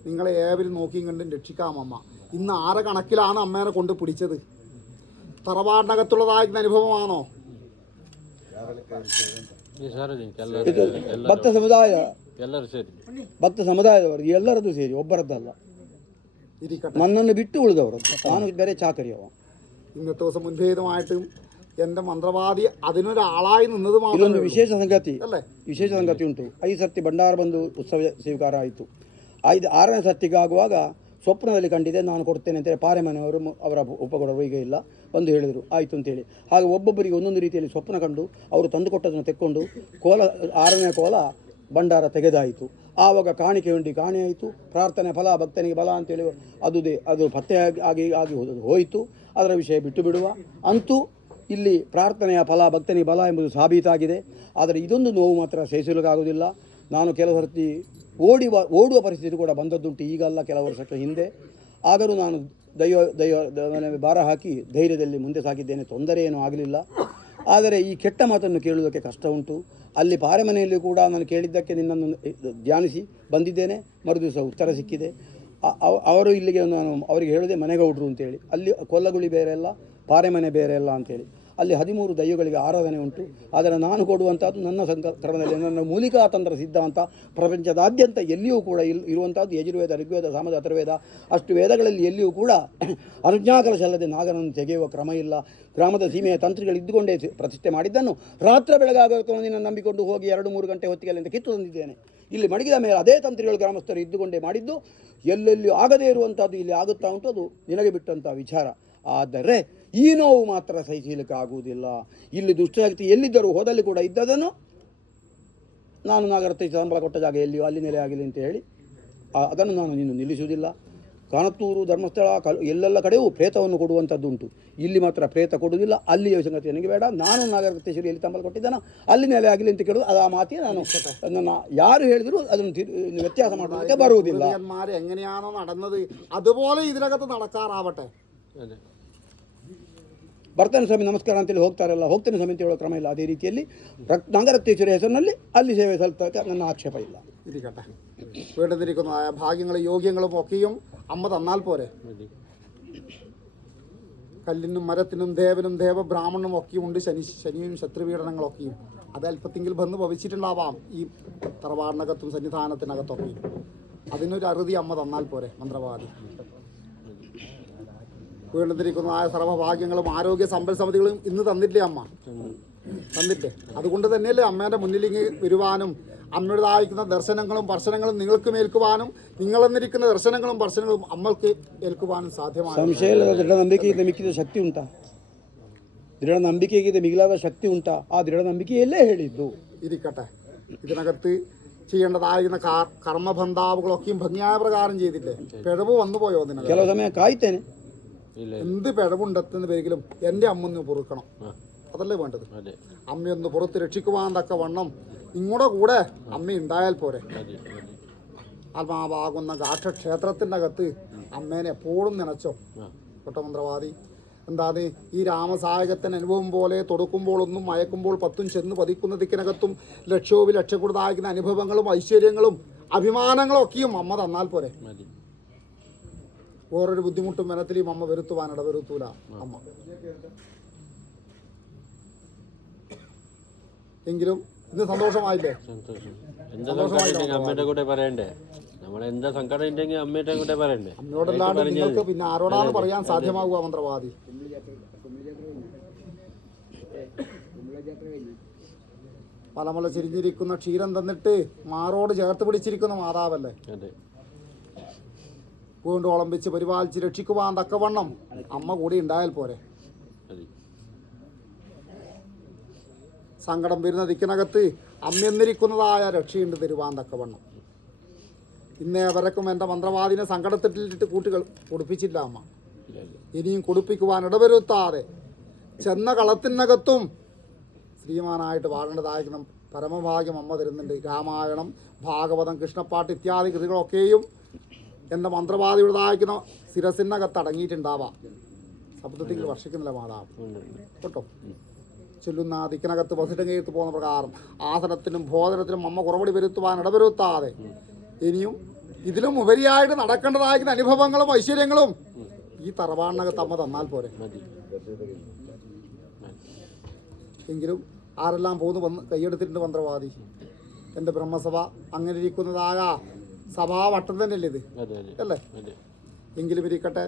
നിങ്ങളെ ഏവരും നോക്കിയും കണ്ടും രക്ഷിക്കാം. അമ്മ ഇന്ന് ആരെ കണക്കിലാണ് അമ്മേനെ കൊണ്ട് പിടിച്ചത്? തറവാടിനകത്തുള്ളതായിരുന്ന അനുഭവമാണോ? ಭಕ್ತ ಸಮುದಾಯದವರು ಎಲ್ಲರದ್ದು ಸೇರಿ ಒಬ್ಬರದ್ದಲ್ಲ. ನನ್ನನ್ನು ಬಿಟ್ಟು ಉಳಿದವರದ್ದು. ನಾನು ಬೇರೆ ಚಾಕರಿಯವ. ഇന്നത്തെ ദിവസം മുൻഭേദമായിട്ടും എൻ്റെ മന്ത്രവാദി അതിനൊരാളായി നിന്നത് മാത്രമേ. ಇದೊಂದು ವಿಶೇಷ ಸಂಗತಿ ಉಂಟು. 5 ಸರ್ತಿ ಭಂಡಾರ ಬಂದು ಉತ್ಸವ ಸ್ವೀಕಾರ ಆಯಿತು. 6ನೇ ಸರ್ತಿಗಾಗುವಾಗ ಸ್ವಪ್ನದಲ್ಲಿ ಕಂಡಿದೆ, ನಾನು ಕೊಡ್ತೇನೆ ಅಂತೇಳಿ ಪಾರೆಮನೆಯವರು ಅವರ ಉಪಕೊಡರು ಈಗ ಇಲ್ಲ ಬಂದು ಹೇಳಿದರು, ಆಯಿತು ಅಂತೇಳಿ. ಹಾಗೆ ಒಬ್ಬೊಬ್ಬರಿಗೆ ಒಂದೊಂದು ರೀತಿಯಲ್ಲಿ ಸ್ವಪ್ನ ಕಂಡು ಅವರು ತಂದುಕೊಟ್ಟದನ್ನು ತೆಕ್ಕೊಂಡು 6ನೇ ಕೋಲ ಭಂಡಾರ ತೆಗೆದಾಯಿತು. ಆವಾಗ ಕಾಣಿಕೆ ಕಾಣೆ ಆಯಿತು. ಪ್ರಾರ್ಥನೆ ಫಲ ಭಕ್ತನಿಗೆ ಬಲ ಅಂತೇಳಿ ಅದು ಪತ್ತೆ ಆಗಿ ಹೋಯಿತು. ಅದರ ವಿಷಯ ಬಿಟ್ಟು ಬಿಡುವ. ಅಂತೂ ಇಲ್ಲಿ ಪ್ರಾರ್ಥನೆಯ ಫಲ ಭಕ್ತನಿಗೆ ಬಲ ಎಂಬುದು ಸಾಬೀತಾಗಿದೆ. ಆದರೆ ಇದೊಂದು ನೋವು ಮಾತ್ರ ಸಹಿಸಲಿಕ್ಕಾಗುವುದಿಲ್ಲ. ನಾನು ಕೆಲವು ಸರ್ತಿ ಓಡುವ ಪರಿಸ್ಥಿತಿ ಕೂಡ ಬಂದದ್ದುಂಟು. ಈಗಲ್ಲ, ಕೆಲವು ವರ್ಷಕ್ಕೆ ಹಿಂದೆ. ಆದರೂ ನಾನು ದೈವ ಭಾರ ಹಾಕಿ ಧೈರ್ಯದಲ್ಲಿ ಮುಂದೆ ಸಾಗಿದ್ದೇನೆ. ತೊಂದರೆ ಏನೂ ಆಗಲಿಲ್ಲ. ಆದರೆ ಈ ಕೆಟ್ಟ ಮಾತನ್ನು ಕೇಳುವುದಕ್ಕೆ ಕಷ್ಟ ಉಂಟು. ಅಲ್ಲಿ ಪಾರೆಮನೆಯಲ್ಲಿ ಕೂಡ ನಾನು ಕೇಳಿದ್ದಕ್ಕೆ ನಿನ್ನನ್ನು ಧ್ಯಾನಿಸಿ ಬಂದಿದ್ದೇನೆ. ಮರುದಿವಸ ಉತ್ತರ ಸಿಕ್ಕಿದೆ. ಅವರು ಇಲ್ಲಿಗೆ ನಾನು ಅವರಿಗೆ ಹೇಳಿದೆ ಮನೆಗೌಡ್ರು ಅಂತೇಳಿ. ಅಲ್ಲಿ ಕೊಲ್ಲಗುಳಿ ಬೇರೆ ಅಲ್ಲ, ಪಾರೆಮನೆ ಬೇರೆ ಅಲ್ಲ ಅಂತೇಳಿ. ಅಲ್ಲಿ 13 ದೈವಗಳಿಗೆ ಆರಾಧನೆ ಉಂಟು. ಆದರೆ ನಾನು ಕೊಡುವಂಥದ್ದು ನನ್ನ ಕ್ರಮದಲ್ಲಿ ನನ್ನ ಮೂಲಿಕಾ ತಂತ್ರ ಸಿದ್ಧಾಂತ ಪ್ರಪಂಚದಾದ್ಯಂತ ಎಲ್ಲಿಯೂ ಕೂಡ ಇರುವಂಥದ್ದು ಯಜುರ್ವೇದ, ಋಗ್ವೇದ, ಸಾಮದ, ಅಥರ್ವೇದ, ಅಷ್ಟು ವೇದಗಳಲ್ಲಿ ಎಲ್ಲಿಯೂ ಕೂಡ ಅನುಜ್ಞಾಕಲಶಲ್ಲದೆ ನಾಗನನ್ನು ತೆಗೆಯುವ ಕ್ರಮ ಇಲ್ಲ. ಗ್ರಾಮದ ಸೀಮೆಯ ತಂತ್ರಿಗಳು ಇದ್ದುಕೊಂಡೇ ಪ್ರತಿಷ್ಠೆ ಮಾಡಿದ್ದನ್ನು ರಾತ್ರಿ ಬೆಳಗಾಗಬೇಕು ನಿನ್ನ ನಂಬಿಕೊಂಡು ಹೋಗಿ 2-3 ಗಂಟೆ ಹೊತ್ತಿಗೆ ಅಲ್ಲಿಂದ ಕಿತ್ತು ತಂದಿದ್ದೇನೆ. ಇಲ್ಲಿ ಮಡಗಿದ ಮೇಲೆ ಅದೇ ತಂತ್ರಿಗಳು ಗ್ರಾಮಸ್ಥರು ಇದ್ದುಕೊಂಡೇ ಮಾಡಿದ್ದು. ಎಲ್ಲೆಲ್ಲಿ ಆಗದೇ ಇರುವಂಥದ್ದು ಇಲ್ಲಿ ಆಗುತ್ತಾ ಉಂಟು. ಅದು ನಿನಗೆ ಬಿಟ್ಟಂಥ ವಿಚಾರ. ಆದರೆ ಈ ನೋವು ಮಾತ್ರ ಸಹಿಸಲಿಕ್ಕೆ ಆಗುವುದಿಲ್ಲ. ಇಲ್ಲಿ ದುಷ್ಟಶಕ್ತಿ ಎಲ್ಲಿದ್ದರೂ ಹೋದಲ್ಲಿ ಕೂಡ ಇದ್ದದನ್ನು ನಾನು ನಾಗರತ್ನ ಸಂಬಳ ಕೊಟ್ಟ ಜಾಗ ಎಲ್ಲಿಯೋ ಅಲ್ಲಿ ನೆಲೆ ಆಗಲಿ ಅಂತ ಹೇಳಿ ಅದನ್ನು ನಾನು ನೀನು ನಿಲ್ಲಿಸುವುದಿಲ್ಲ. ಕಾಣತ್ತೂರು, ಧರ್ಮಸ್ಥಳ, ಎಲ್ಲೆಲ್ಲ ಕಡೆಯೂ ಪ್ರೇತವನ್ನು ಕೊಡುವಂಥದ್ದುಂಟು. ಇಲ್ಲಿ ಮಾತ್ರ ಪ್ರೇತ ಕೊಡುವುದಿಲ್ಲ. ಅಲ್ಲಿಯ ಸಂಗತಿ ನನಗೆ ಬೇಡ. ನಾನು ನಾಗರತ್ನೇಶ್ವರಿಯಲ್ಲಿ ತಂಬಲ ಕೊಟ್ಟಿದ್ದಾನ ಅಲ್ಲಿ ನೆಲೆ ಆಗಲಿ ಅಂತ ಕೇಳೋದು. ಅದು ಆ ಮಾತಿಗೆ ನಾನು ನನ್ನ ಯಾರು ಹೇಳಿದರೂ ಅದನ್ನು ವ್ಯತ್ಯಾಸ ಮಾಡೋದಕ್ಕೆ ಬರುವುದಿಲ್ಲ. എങ്ങനെയാണോ നടന്നത് അതുപോലെ ഇതിനകത്ത് നടക്കാറാവട്ടെ. ಬರ್ತಾನೆ ಸ್ವಾಮಿ ನಮಸ್ಕಾರ ಅಂತೇಳಿ ಹೋಗ್ತಾರಲ್ಲ, ಹೋಗ್ತಾನೆ ಸ್ವಾಮಿ ಅಂತ ಹೇಳೋ ಕ್ರಮ ಇಲ್ಲ. ಅದೇ ರೀತಿಯಲ್ಲಿ നാഗരത്തേശ്വരി ಹೆಸರಿನಲ್ಲಿ ಅಲ್ಲಿ ಸೇವೆ ಸಲ್ತಕ್ಕೆ ನನ್ನ ആക്ഷേപം ഇല്ല. ഇരിക്കട്ടെ. വേണ്ടുന്നിരിക്കുന്നതായ ഭാഗ്യങ്ങളും യോഗ്യങ്ങളും ഒക്കെയും അമ്മ തന്നാൽ പോരെ. കല്ലിനും മരത്തിനും ദേവനും ദേവബ്രാഹ്മണനും ഒക്കെയും ഉണ്ട്. ശനിയും ശത്രുപീഡനങ്ങളൊക്കെയും അത് അല്പത്തെങ്കിലും വന്ന് ഭവിച്ചിട്ടുണ്ടാവാം ഈ തറവാടിനകത്തും സന്നിധാനത്തിനകത്തൊക്കെ. അതിനൊരു അറുതി അമ്മ തന്നാൽ പോരെ മന്ത്രവാദി. വീണ്ടുന്നിരിക്കുന്നതായ സർവ്വഭാഗ്യങ്ങളും ആരോഗ്യ സമ്പൽ സമിതികളും ഇന്ന് തന്നില്ലേ അമ്മ? തന്നില്ലേ? അതുകൊണ്ട് തന്നെയല്ലേ അമ്മേൻ്റെ മുന്നിലേക്ക് വരുവാനും അമ്മയുടേതായിരിക്കുന്ന ദർശനങ്ങളും സ്പർശനങ്ങളും നിങ്ങൾക്ക് മേൽക്കുവാനും നിങ്ങളെന്നിരിക്കുന്ന ദർശനങ്ങളും സ്പർശനങ്ങളും അമ്മൾക്ക് ഏൽക്കുവാനും സാധ്യമാണ്. ಸಂಶಯ ದೃಢನಂಬಿಕೆಯಿಂದ ಮಿಕ್ಕಿದ ಶಕ್ತಿ ಉಂಟಾ? ದೃಢನಂಬಿಕೆಗಿಂತ ಮಿಗಿಲಾದ ಶಕ್ತಿ ಉಂಟಾ? ಆ ದೃಢನಂಬಿಕೆಯಲ್ಲೇ ಹೇಳಿದ್ದು. ഇരിക്കട്ടെ, ഇതിനകത്ത് ചെയ്യേണ്ടതായിരുന്ന കർമ്മബന്ധാവുകളൊക്കെയും ഭംഗിയായ പ്രകാരം ചെയ്തില്ലേ? പിഴവ് വന്നു പോയോ? അതിനകത്ത് ಕೆಲವು ಸಮಯ ಕಾಯ್ತೇನೆ. എന്ത് പിഴവുണ്ടെത്തുന്ന പേരെങ്കിലും എൻ്റെ അമ്മൊന്ന് പൊറുക്കണം, അതല്ലേ വേണ്ടത്. അമ്മയൊന്ന് പുറത്ത് രക്ഷിക്കുവാൻ തക്ക വണ്ണം നിങ്ങളുടെ കൂടെ അമ്മ ഉണ്ടായാൽ പോരെ. ആത്മാവാകുന്ന ഗാഠക്ഷേത്രത്തിൻ്റെ അകത്ത് അമ്മേനെ എപ്പോഴും നനച്ചോ കൊട്ടമന്ത്രവാദി. എന്താത് ഈ രാമസായകത്തിന് അനുഭവം പോലെ തൊടുക്കുമ്പോൾ ഒന്നും മയക്കുമ്പോൾ 10 ചെന്ന് പതിക്കുന്ന ദിക്കിനകത്തും ലക്ഷോപിലക്ഷക്കൂടുതായിരിക്കുന്ന അനുഭവങ്ങളും ഐശ്വര്യങ്ങളും അഭിമാനങ്ങളും ഒക്കെയും അമ്മ തന്നാൽ പോരെ. വേറൊരു ബുദ്ധിമുട്ടും മനത്തിലും അമ്മ വരുത്തുവാൻ ഇടവരുത്തൂല അമ്മ. എങ്കിലും ഇന്ന് സന്തോഷമായില്ലേ? അമ്മയുടെ കൂടെ പറയണ്ടേ? നമ്മളെന്താ സങ്കടം ഉണ്ടെങ്കിൽ അമ്മയുടെ കൂടെ പറയണ്ടേ? അമ്മയോടല്ലാണ്ട് നിങ്ങൾക്ക് പിന്നെ ആരോടാണ് പറയാൻ സാധ്യമാകുക മന്ത്രവാദി? പലമല ചിരിഞ്ഞിരിക്കുന്ന ക്ഷീരം തന്നിട്ട് മാറോട് ചേർത്ത് പിടിച്ചിരിക്കുന്ന മാതാവല്ലേ. വീണ്ടും ഒളമ്പിച്ച് പരിപാലിച്ച് രക്ഷിക്കുവാൻ തക്കവണ്ണം അമ്മ കൂടി ഉണ്ടായാൽ പോരെ. സങ്കടം വരുന്ന ദിക്കിനകത്ത് അമ്മയെന്നിരിക്കുന്നതായ രക്ഷയുണ്ട് തരുവാൻ തക്കവണ്ണം. ഇന്നേ വരക്കും എൻ്റെ മന്ത്രവാദിനെ സങ്കടത്തിട്ടിട്ട് കൂട്ടുകൾ കൊടുപ്പിച്ചില്ല അമ്മ. ഇനിയും കൊടുപ്പിക്കുവാൻ ഇടവരുത്താതെ ചെന്ന കളത്തിനകത്തും ശ്രീമാനായിട്ട് വാഴേണ്ടതായിരിക്കണം പരമഭാഗ്യം അമ്മ തരുന്നുണ്ട്. രാമായണം, ഭാഗവതം, കൃഷ്ണപ്പാട്ട് ഇത്യാദി കൃതികളൊക്കെയും എൻ്റെ മന്ത്രവാദിയുടേതായിരിക്കുന്ന ശിരസിനകത്ത് അടങ്ങിയിട്ടുണ്ടാവാം. ശബ്ദത്തിൽ വർഷിക്കുന്നില്ല മാതാവ് കേട്ടോ. ചൊല്ലുന്ന ദിക്കിനകത്ത് വസിട്ടം കയത്ത് പോകുന്ന പ്രകാരം ആസനത്തിനും ഭോജനത്തിനും അമ്മ കുറവടി വരുത്തുവാൻ ഇടവരുത്താതെ ഇനിയും ഇതിലും ഉപരിയായിട്ട് നടക്കേണ്ടതായിരിക്കുന്ന അനുഭവങ്ങളും ഐശ്വര്യങ്ങളും ഈ തറവാടിനകത്ത് അമ്മ തന്നാൽ പോരെ. എങ്കിലും ആരെല്ലാം പോന്ന് വന്ന് കൈയെടുത്തിട്ടുണ്ട് മന്ത്രവാദി. എൻ്റെ ബ്രഹ്മസഭ അങ്ങനെ ഇരിക്കുന്നതായ സഭാവട്ടം തന്നെയല്ലേ ഇത് അല്ലേ? എങ്കിലും ഇരിക്കട്ടെ,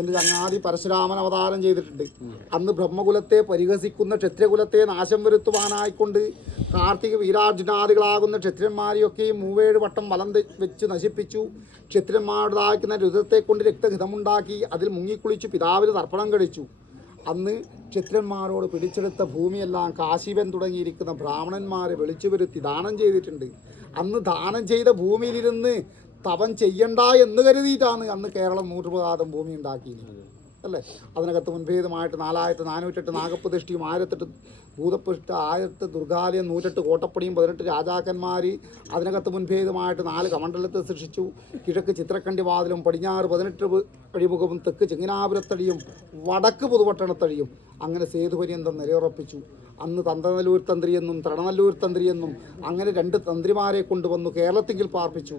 എൻ്റെ ചങ്ങാതി പരശുരാമൻ അവതാരം ചെയ്തിട്ടുണ്ട്. അന്ന് ബ്രഹ്മകുലത്തെ പരിഹസിക്കുന്ന ക്ഷത്രിയകുലത്തെ നാശം വരുത്തുവാനായിക്കൊണ്ട് കാർത്തിക വീരാർജുനാദികളാകുന്ന ക്ഷത്രിയന്മാരെയൊക്കെയും 37 വട്ടം വലം വെച്ച് നശിപ്പിച്ചു. ക്ഷത്രിയന്മാരുടേതാക്കുന്ന രുദ്രത്തെ കൊണ്ട് രക്തഹിതമുണ്ടാക്കി അതിൽ മുങ്ങിക്കുളിച്ചു പിതാവിന് തർപ്പണം കഴിച്ചു. അന്ന് ക്ഷത്രിയന്മാരോട് പിടിച്ചെടുത്ത ഭൂമിയെല്ലാം കാശിവൻ തുടങ്ങിയിരിക്കുന്ന ബ്രാഹ്മണന്മാരെ വിളിച്ചു വരുത്തി ദാനം ചെയ്തിട്ടുണ്ട്. അന്ന് ദാനം ചെയ്ത ഭൂമിയിലിരുന്ന് തപം ചെയ്യണ്ട എന്ന് കരുതിയിട്ടാണ് അന്ന് കേരളം 100 ഭൂമി ഉണ്ടാക്കിയത് അല്ലേ? അതിനകത്ത് മുൻഭേദമായിട്ട് 4408 നാഗപ്രതിഷ്ഠയും 1008 ഭൂതപ്രതിഷ്ഠ, 1000 ദുർഗാലയം, 108 കോട്ടപ്പടിയും 18 രാജാക്കന്മാർ. അതിനകത്ത് മുൻഭേദമായിട്ട് 4 കമണ്ഡലത്തെ സൃഷ്ടിച്ചു. കിഴക്ക് ചിത്രക്കണ്ടി വാതിലും, പടിഞ്ഞാറ് 18 അഴിമുഖവും, തെക്ക് ചെങ്ങനാപുരത്തടിയും, വടക്ക് പുതുപട്ടണത്തടിയും അങ്ങനെ സേതുപര്യന്തം നിലയുറപ്പിച്ചു. അന്ന് തന്ത്രനല്ലൂർ തന്ത്രിയെന്നും തടനല്ലൂർ തന്ത്രിയെന്നും അങ്ങനെ 2 തന്ത്രിമാരെ കൊണ്ടുവന്നു കേരളത്തിൽ പാർപ്പിച്ചു.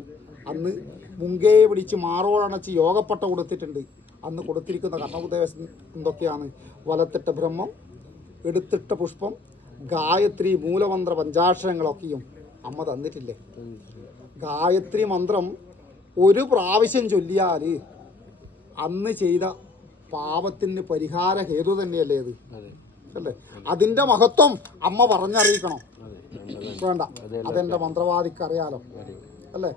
അന്ന് മുങ്കയെ പിടിച്ച് മാറോടണച്ച് യോഗപ്പട്ട കൊടുത്തിട്ടുണ്ട്. അന്ന് കൊടുത്തിരിക്കുന്ന കർമ്മോപദേശം എന്തൊക്കെയാണ്? വലത്തിട്ട ബ്രഹ്മം, എടുത്തിട്ട പുഷ്പം, ഗായത്രി, മൂലമന്ത്ര, പഞ്ചാക്ഷരങ്ങളൊക്കെയും അമ്മ തന്നിട്ടില്ലേ? ഗായത്രി മന്ത്രം ഒരു പ്രാവശ്യം ചൊല്ലിയാൽ അന്ന് ചെയ്ത പാപത്തിന് പരിഹാര ഹേതു തന്നെയല്ലേ ഇത് അല്ലേ? അതിൻ്റെ മഹത്വം അമ്മ പറഞ്ഞറിയിക്കണം വേണ്ട? അതെൻ്റെ മന്ത്രവാദിക്കറിയാലോ അല്ലേ?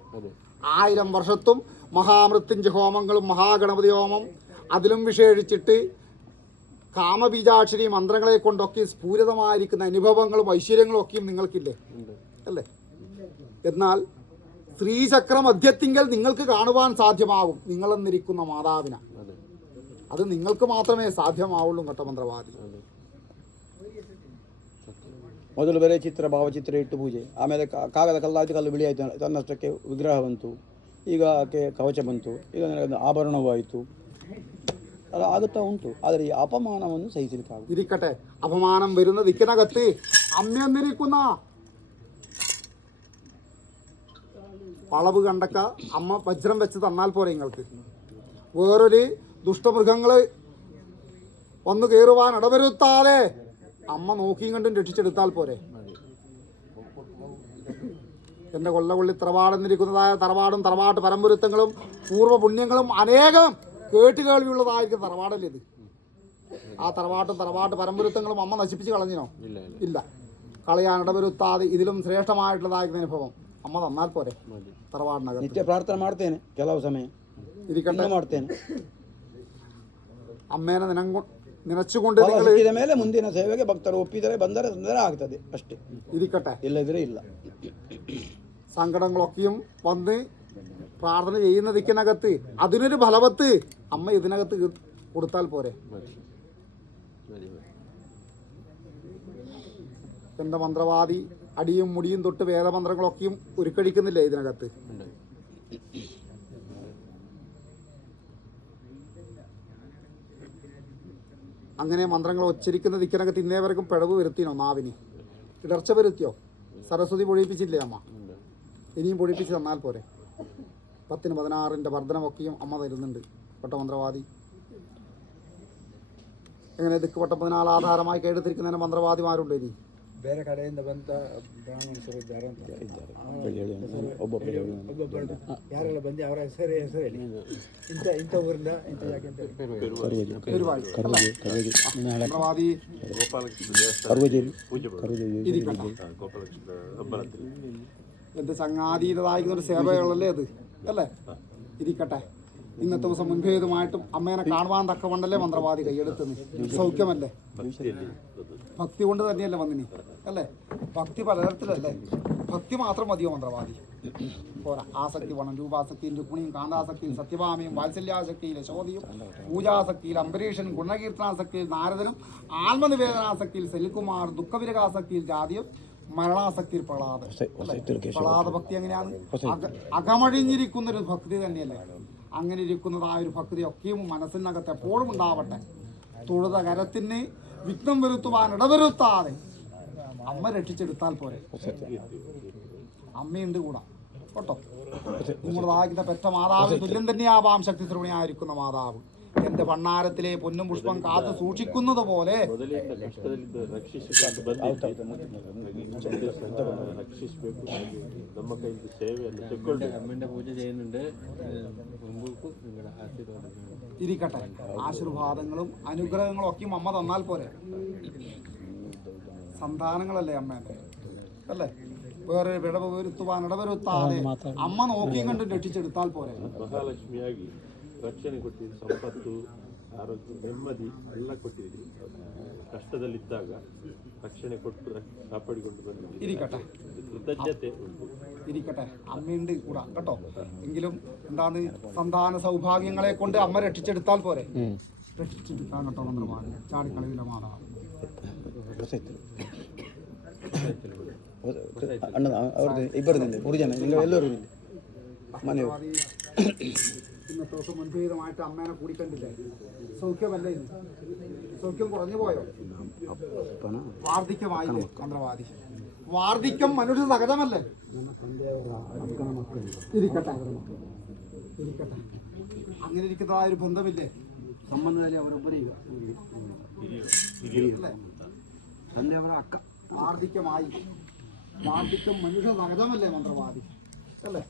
1000 വർഷത്തും മഹാമൃത്യുഞ്ജയ ഹോമങ്ങളും മഹാഗണപതി ഹോമം അതിലും വിശേഷിച്ചിട്ട് കാമബീജാക്ഷരി മന്ത്രങ്ങളെ കൊണ്ടൊക്കെ സ്ഫൂരിതമായിരിക്കുന്ന അനുഭവങ്ങളും ഐശ്വര്യങ്ങളും ഒക്കെയും നിങ്ങൾക്കില്ലേ അല്ലേ? എന്നാൽ സ്ത്രീചക്ര മധ്യത്തിങ്കൽ നിങ്ങൾക്ക് കാണുവാൻ സാധ്യമാകും നിങ്ങളെന്നിരിക്കുന്ന മാതാവിനെ. അത് നിങ്ങൾക്ക് മാത്രമേ ಸಾಧ್ಯಮಾವುള്ളൂ ಘಟಮಂತ್ರವಾದಿ. ಮೊದಲು ಬೇರೆ ಚಿತ್ರ ಭಾವಚಿತ್ರ ಇಟ್ಟು ಪೂಜೆ, ಆಮೇಲೆ ಕಾಗದ ಕಲ್ಲಾಯ್ತು, ಕಲ್ಲು ಬಿಳಿ ಆಯಿತು, ತನ್ನಷ್ಟಕ್ಕೆ ವಿಗ್ರಹ ಬಂತು, ಈಗ ಆಕೆ ಕವಚ ಬಂತು, ಈಗ ನನಗೆ ಆಭರಣವೂ ಆಯಿತು. അത് ആകത്ത ഉണ്ടു. ಆದರೆ ഈ അപമാനമൊന്നും സഹിച്ചിരിക്കാവും. ഇരിക്കട്ടെ, അപമാനം വരുന്ന ദിക്കിനകത്ത് അമ്മയൊന്നിരിക്കുന്ന വളവ് കണ്ടക്ക അമ്മ വജ്രം വെച്ച് തന്നാൽ പോരെ നിങ്ങൾക്ക്? വേറൊരു ദുഷ്ടമൃഗങ്ങൾ വന്നു കയറുവാൻ ഇടവരുത്താതെ അമ്മ നോക്കിയും കണ്ടും രക്ഷിച്ചെടുത്താൽ പോരെ? എൻ്റെ കൊല്ലകൊള്ളി തറവാടെന്നിരിക്കുന്നതായ തറവാടും തറവാട്ട് പരമ്പൊരുത്തങ്ങളും പൂർവ്വ പുണ്യങ്ങളും അനേകം കേട്ടുകേൾവിയുള്ളതായിരിക്കും തറവാടല്ലേ ഇത്. ആ തറവാട്ടും തറവാട്ട് പരമ്പൊരുത്തങ്ങളും അമ്മ നശിപ്പിച്ച് കളഞ്ഞിനോ? ഇല്ല. കളയാൻ ഇടവരുത്താതെ ഇതിലും ശ്രേഷ്ഠമായിട്ടുള്ളതായിരിക്കുന്ന അനുഭവം അമ്മ തന്നാൽ പോരെ. ತರವಾಡ್ನಾಗ ನಿತ್ಯ ಪ್ರಾರ್ಥನೆ ಮಾಡ್ತೇನೆ ಕೆಲವು ಸಮಯ ಇರಿಕಂಡ ಮಾಡ್ತೇನೆ. ಅಮ್ಮೇನ ನೆನച്ചുകൊണ്ട് ಸಿಕ್ಕಿದ ಮೇಲೆ ಮುಂದಿನ ಸೇವೆಗೆ ಭಕ್ತರು ಒಪ್ಪಿದರೆ ಬಂದರೆ ತೊಂದರೆ ಆಗ್ತದೆ ಅಷ್ಟೇ. ഇരിക്കട്ടെ, ഇല്ലതിരെ ഇല്ല. സങ്കടങ്ങളൊക്കെയും വന്ന് പ്രാർത്ഥന ചെയ്യുന്ന ദിക്കിനകത്ത് അതിനൊരു ഫലവത്ത് അമ്മ ഇതിനകത്ത് കൊടുത്താൽ പോരെ. എൻ്റെ മന്ത്രവാദി അടിയും മുടിയും തൊട്ട് വേദമന്ത്രങ്ങളൊക്കെയും ഉരുക്കടിക്കുന്നില്ലേ ഇതിനകത്ത്? അങ്ങനെ മന്ത്രങ്ങൾ ഉച്ചരിക്കുന്ന ദിക്കിനകത്ത് ഇന്നേവരെക്കും പിഴവ് വരുത്തിനോ? നാവിന് ഇടർച്ച വരുത്തിയോ? സരസ്വതി പൊഴിപ്പിച്ചില്ലേ അമ്മ? ഇനിയും പൊഴിപ്പിച്ച് തന്നാൽ പോരെ. 10-16 വർധനമൊക്കെയും അമ്മ തരുന്നുണ്ട്. പട്ടമന്ത്രവാദി എങ്ങനെ ദിക്ക് പട്ട 14 ആധാരമായി കേടുത്തിരിക്കുന്നതിന് മന്ത്രവാദിമാരുണ്ട്. ഇനി ಬೇರೆ ಕಡೆಯಿಂದ ಬಂದ ಬ್ರಾಹ್ಮಣರು ಇದ್ದಾರೆ ಅಂತ ಯಾರೆಲ್ಲ ಬಂದು ಅವರ ಹೆಸರು ಹೇಳಿ. ಇಂಥ ಊರಿಂದ ಇಂಥ ಜಾಗ ಅಂತ മന്ത്രവാദി എന്ത് ചങ്ങാതിയിലതായിരിക്കുന്ന ഒരു സേവകളല്ലേ അത്, അല്ലേ? ഇരിക്കട്ടെ. ഇന്നത്തെ ദിവസം മുൻപേതുമായിട്ടും അമ്മേനെ കാണുവാൻ തക്കവണ്ടല്ലേ മന്ത്രവാദി കൈയെടുത്തുനിന്ന്. സൗഖ്യമല്ലേ? ഭക്തി കൊണ്ട് തന്നെയല്ലേ വന്നിനി, അല്ലേ? ഭക്തി പലതരത്തിലല്ലേ. ഭക്തി മാത്രം മതിയോ മന്ത്രവാദി? പോരാ. ആസക്തി വേണം. രൂപാസക്തിയിൽ രുക്മിണിയും, കാന്താസക്തിയിൽ സത്യഭാമയും, വാത്സല്യാസക്തിയിൽ യശോദയും, പൂജാസക്തിയിൽ അംബരീഷൻ, ഗുണകീർത്തനാസക്തിയിൽ നാരദനും, ആത്മനിവേദനാസക്തിയിൽ സെൽകുമാർ, ദുഃഖവിരകാസക്തിയിൽ ജാതിയും, മരണാസക്തിയിൽ പ്രഹ്ലാദൻ. പ്രഹ്ലാദ ഭക്തി എങ്ങനെയാണ്? അകമഴിഞ്ഞിരിക്കുന്നൊരു ഭക്തി തന്നെയല്ലേ. അങ്ങനെ ഇരിക്കുന്നതായ ഒരു ഭക്തി ഒക്കെയും മനസ്സിനകത്ത് എപ്പോഴും ഉണ്ടാവട്ടെ. തൊഴുത കരത്തിന് വിഘ്നം വരുത്തുവാൻ ഇടവരുത്താതെ അമ്മ രക്ഷിച്ചെടുത്താൽ പോരെ. അമ്മയുണ്ട് കൂടാ കേട്ടോ. നിങ്ങളുടേതാകുന്ന പെറ്റ മാതാവ് തുല്യം തന്നെയാവാം ശക്തി ശ്രവണിയായിരിക്കുന്ന മാതാവ്. എന്റെ ഭണ്ണാരത്തിലെ പൊന്നും പുഷ്പം കാത്തു സൂക്ഷിക്കുന്നത് പോലെ ഇരിക്കട്ടെ. ആശീർവാദങ്ങളും അനുഗ്രഹങ്ങളും ഒക്കെയും അമ്മ തന്നാൽ പോരെ. സന്താനങ്ങളല്ലേ അമ്മേന്റെ, അല്ലേ? വേറെ വിടവ് വരുത്തുവാൻ ഇടവരുത്താതെ അമ്മ നോക്കിയും കണ്ടും രക്ഷിച്ചെടുത്താൽ പോരെ. ಮಹಾಲಕ್ಷ್ಮಿಯಾಗಿ ರಕ್ಷಣೆ ಕೊಟ್ಟಿದ್ದು, ಸಂಪತ್ತು, ಆರೋಗ್ಯ, ನೆಮ್ಮದಿ ಎಲ್ಲ ಕೊಟ್ಟಿದ್ದು. ಕಷ್ಟದಲ್ಲಿದ್ದಾಗ ರಕ್ಷಣೆ ಕೊಟ್ಟು ಕಾಪಾಡಿಕೊಂಡು ಬಂದಿದ್ದು. ഇരിക്കട്ടെ, ಕೃತಜ್ಞತೆ ಉಂಟು. ഇരിക്കട്ടെ. അമ്മയുണ്ട് കൂടാ കേട്ടോ. എങ്കിലും എന്താണ്, സന്താന സൗഭാഗ്യങ്ങളെ കൊണ്ട് അമ്മ രക്ഷിച്ചെടുത്താൽ പോരെ. രക്ഷിച്ചെടുക്കാൻ കേട്ടോ മന്ത്രമാണ്. ചാടിക്കളവില്ല മാതാവ്. ಅಣ್ಣ ಅವ್ರದ್ದು ಇಬ್ಬರದಿಲ್ಲ, 3 ಜನ നിങ്ങൾ ಎಲ್ಲರೂ ಇಲ್ಲಿ ಮನೆಯವರು. ഇന്നത്തെ ദിവസം മുൻപീതമായിട്ട് അമ്മേനെ കൂടിക്കണ്ടില്ലേ? സൗഖ്യമല്ലേ ഇന്ന്? സൗഖ്യം കുറഞ്ഞു പോയോ? വാർദ്ധക്യമായില്ലേ മന്ത്രവാദി? വാർദ്ധക്യം മനുഷ്യ സഹജമല്ലേ? ഇരിക്കട്ടെ, ഇരിക്കട്ടെ. അങ്ങനെ ഇരിക്കുന്നതായ ഒരു ബന്ധമില്ലേ? ಸಂಬಂಧದಲ್ಲಿ ಅವರೊಬ್ಬರೀಗ ತಂದೆಯವರ ಅಕ್ಕ. വാർദ്ധക്യമായി. വാർദ്ധക്യം മനുഷ്യ സഹജമല്ലേ മന്ത്രവാദി, അല്ലേ?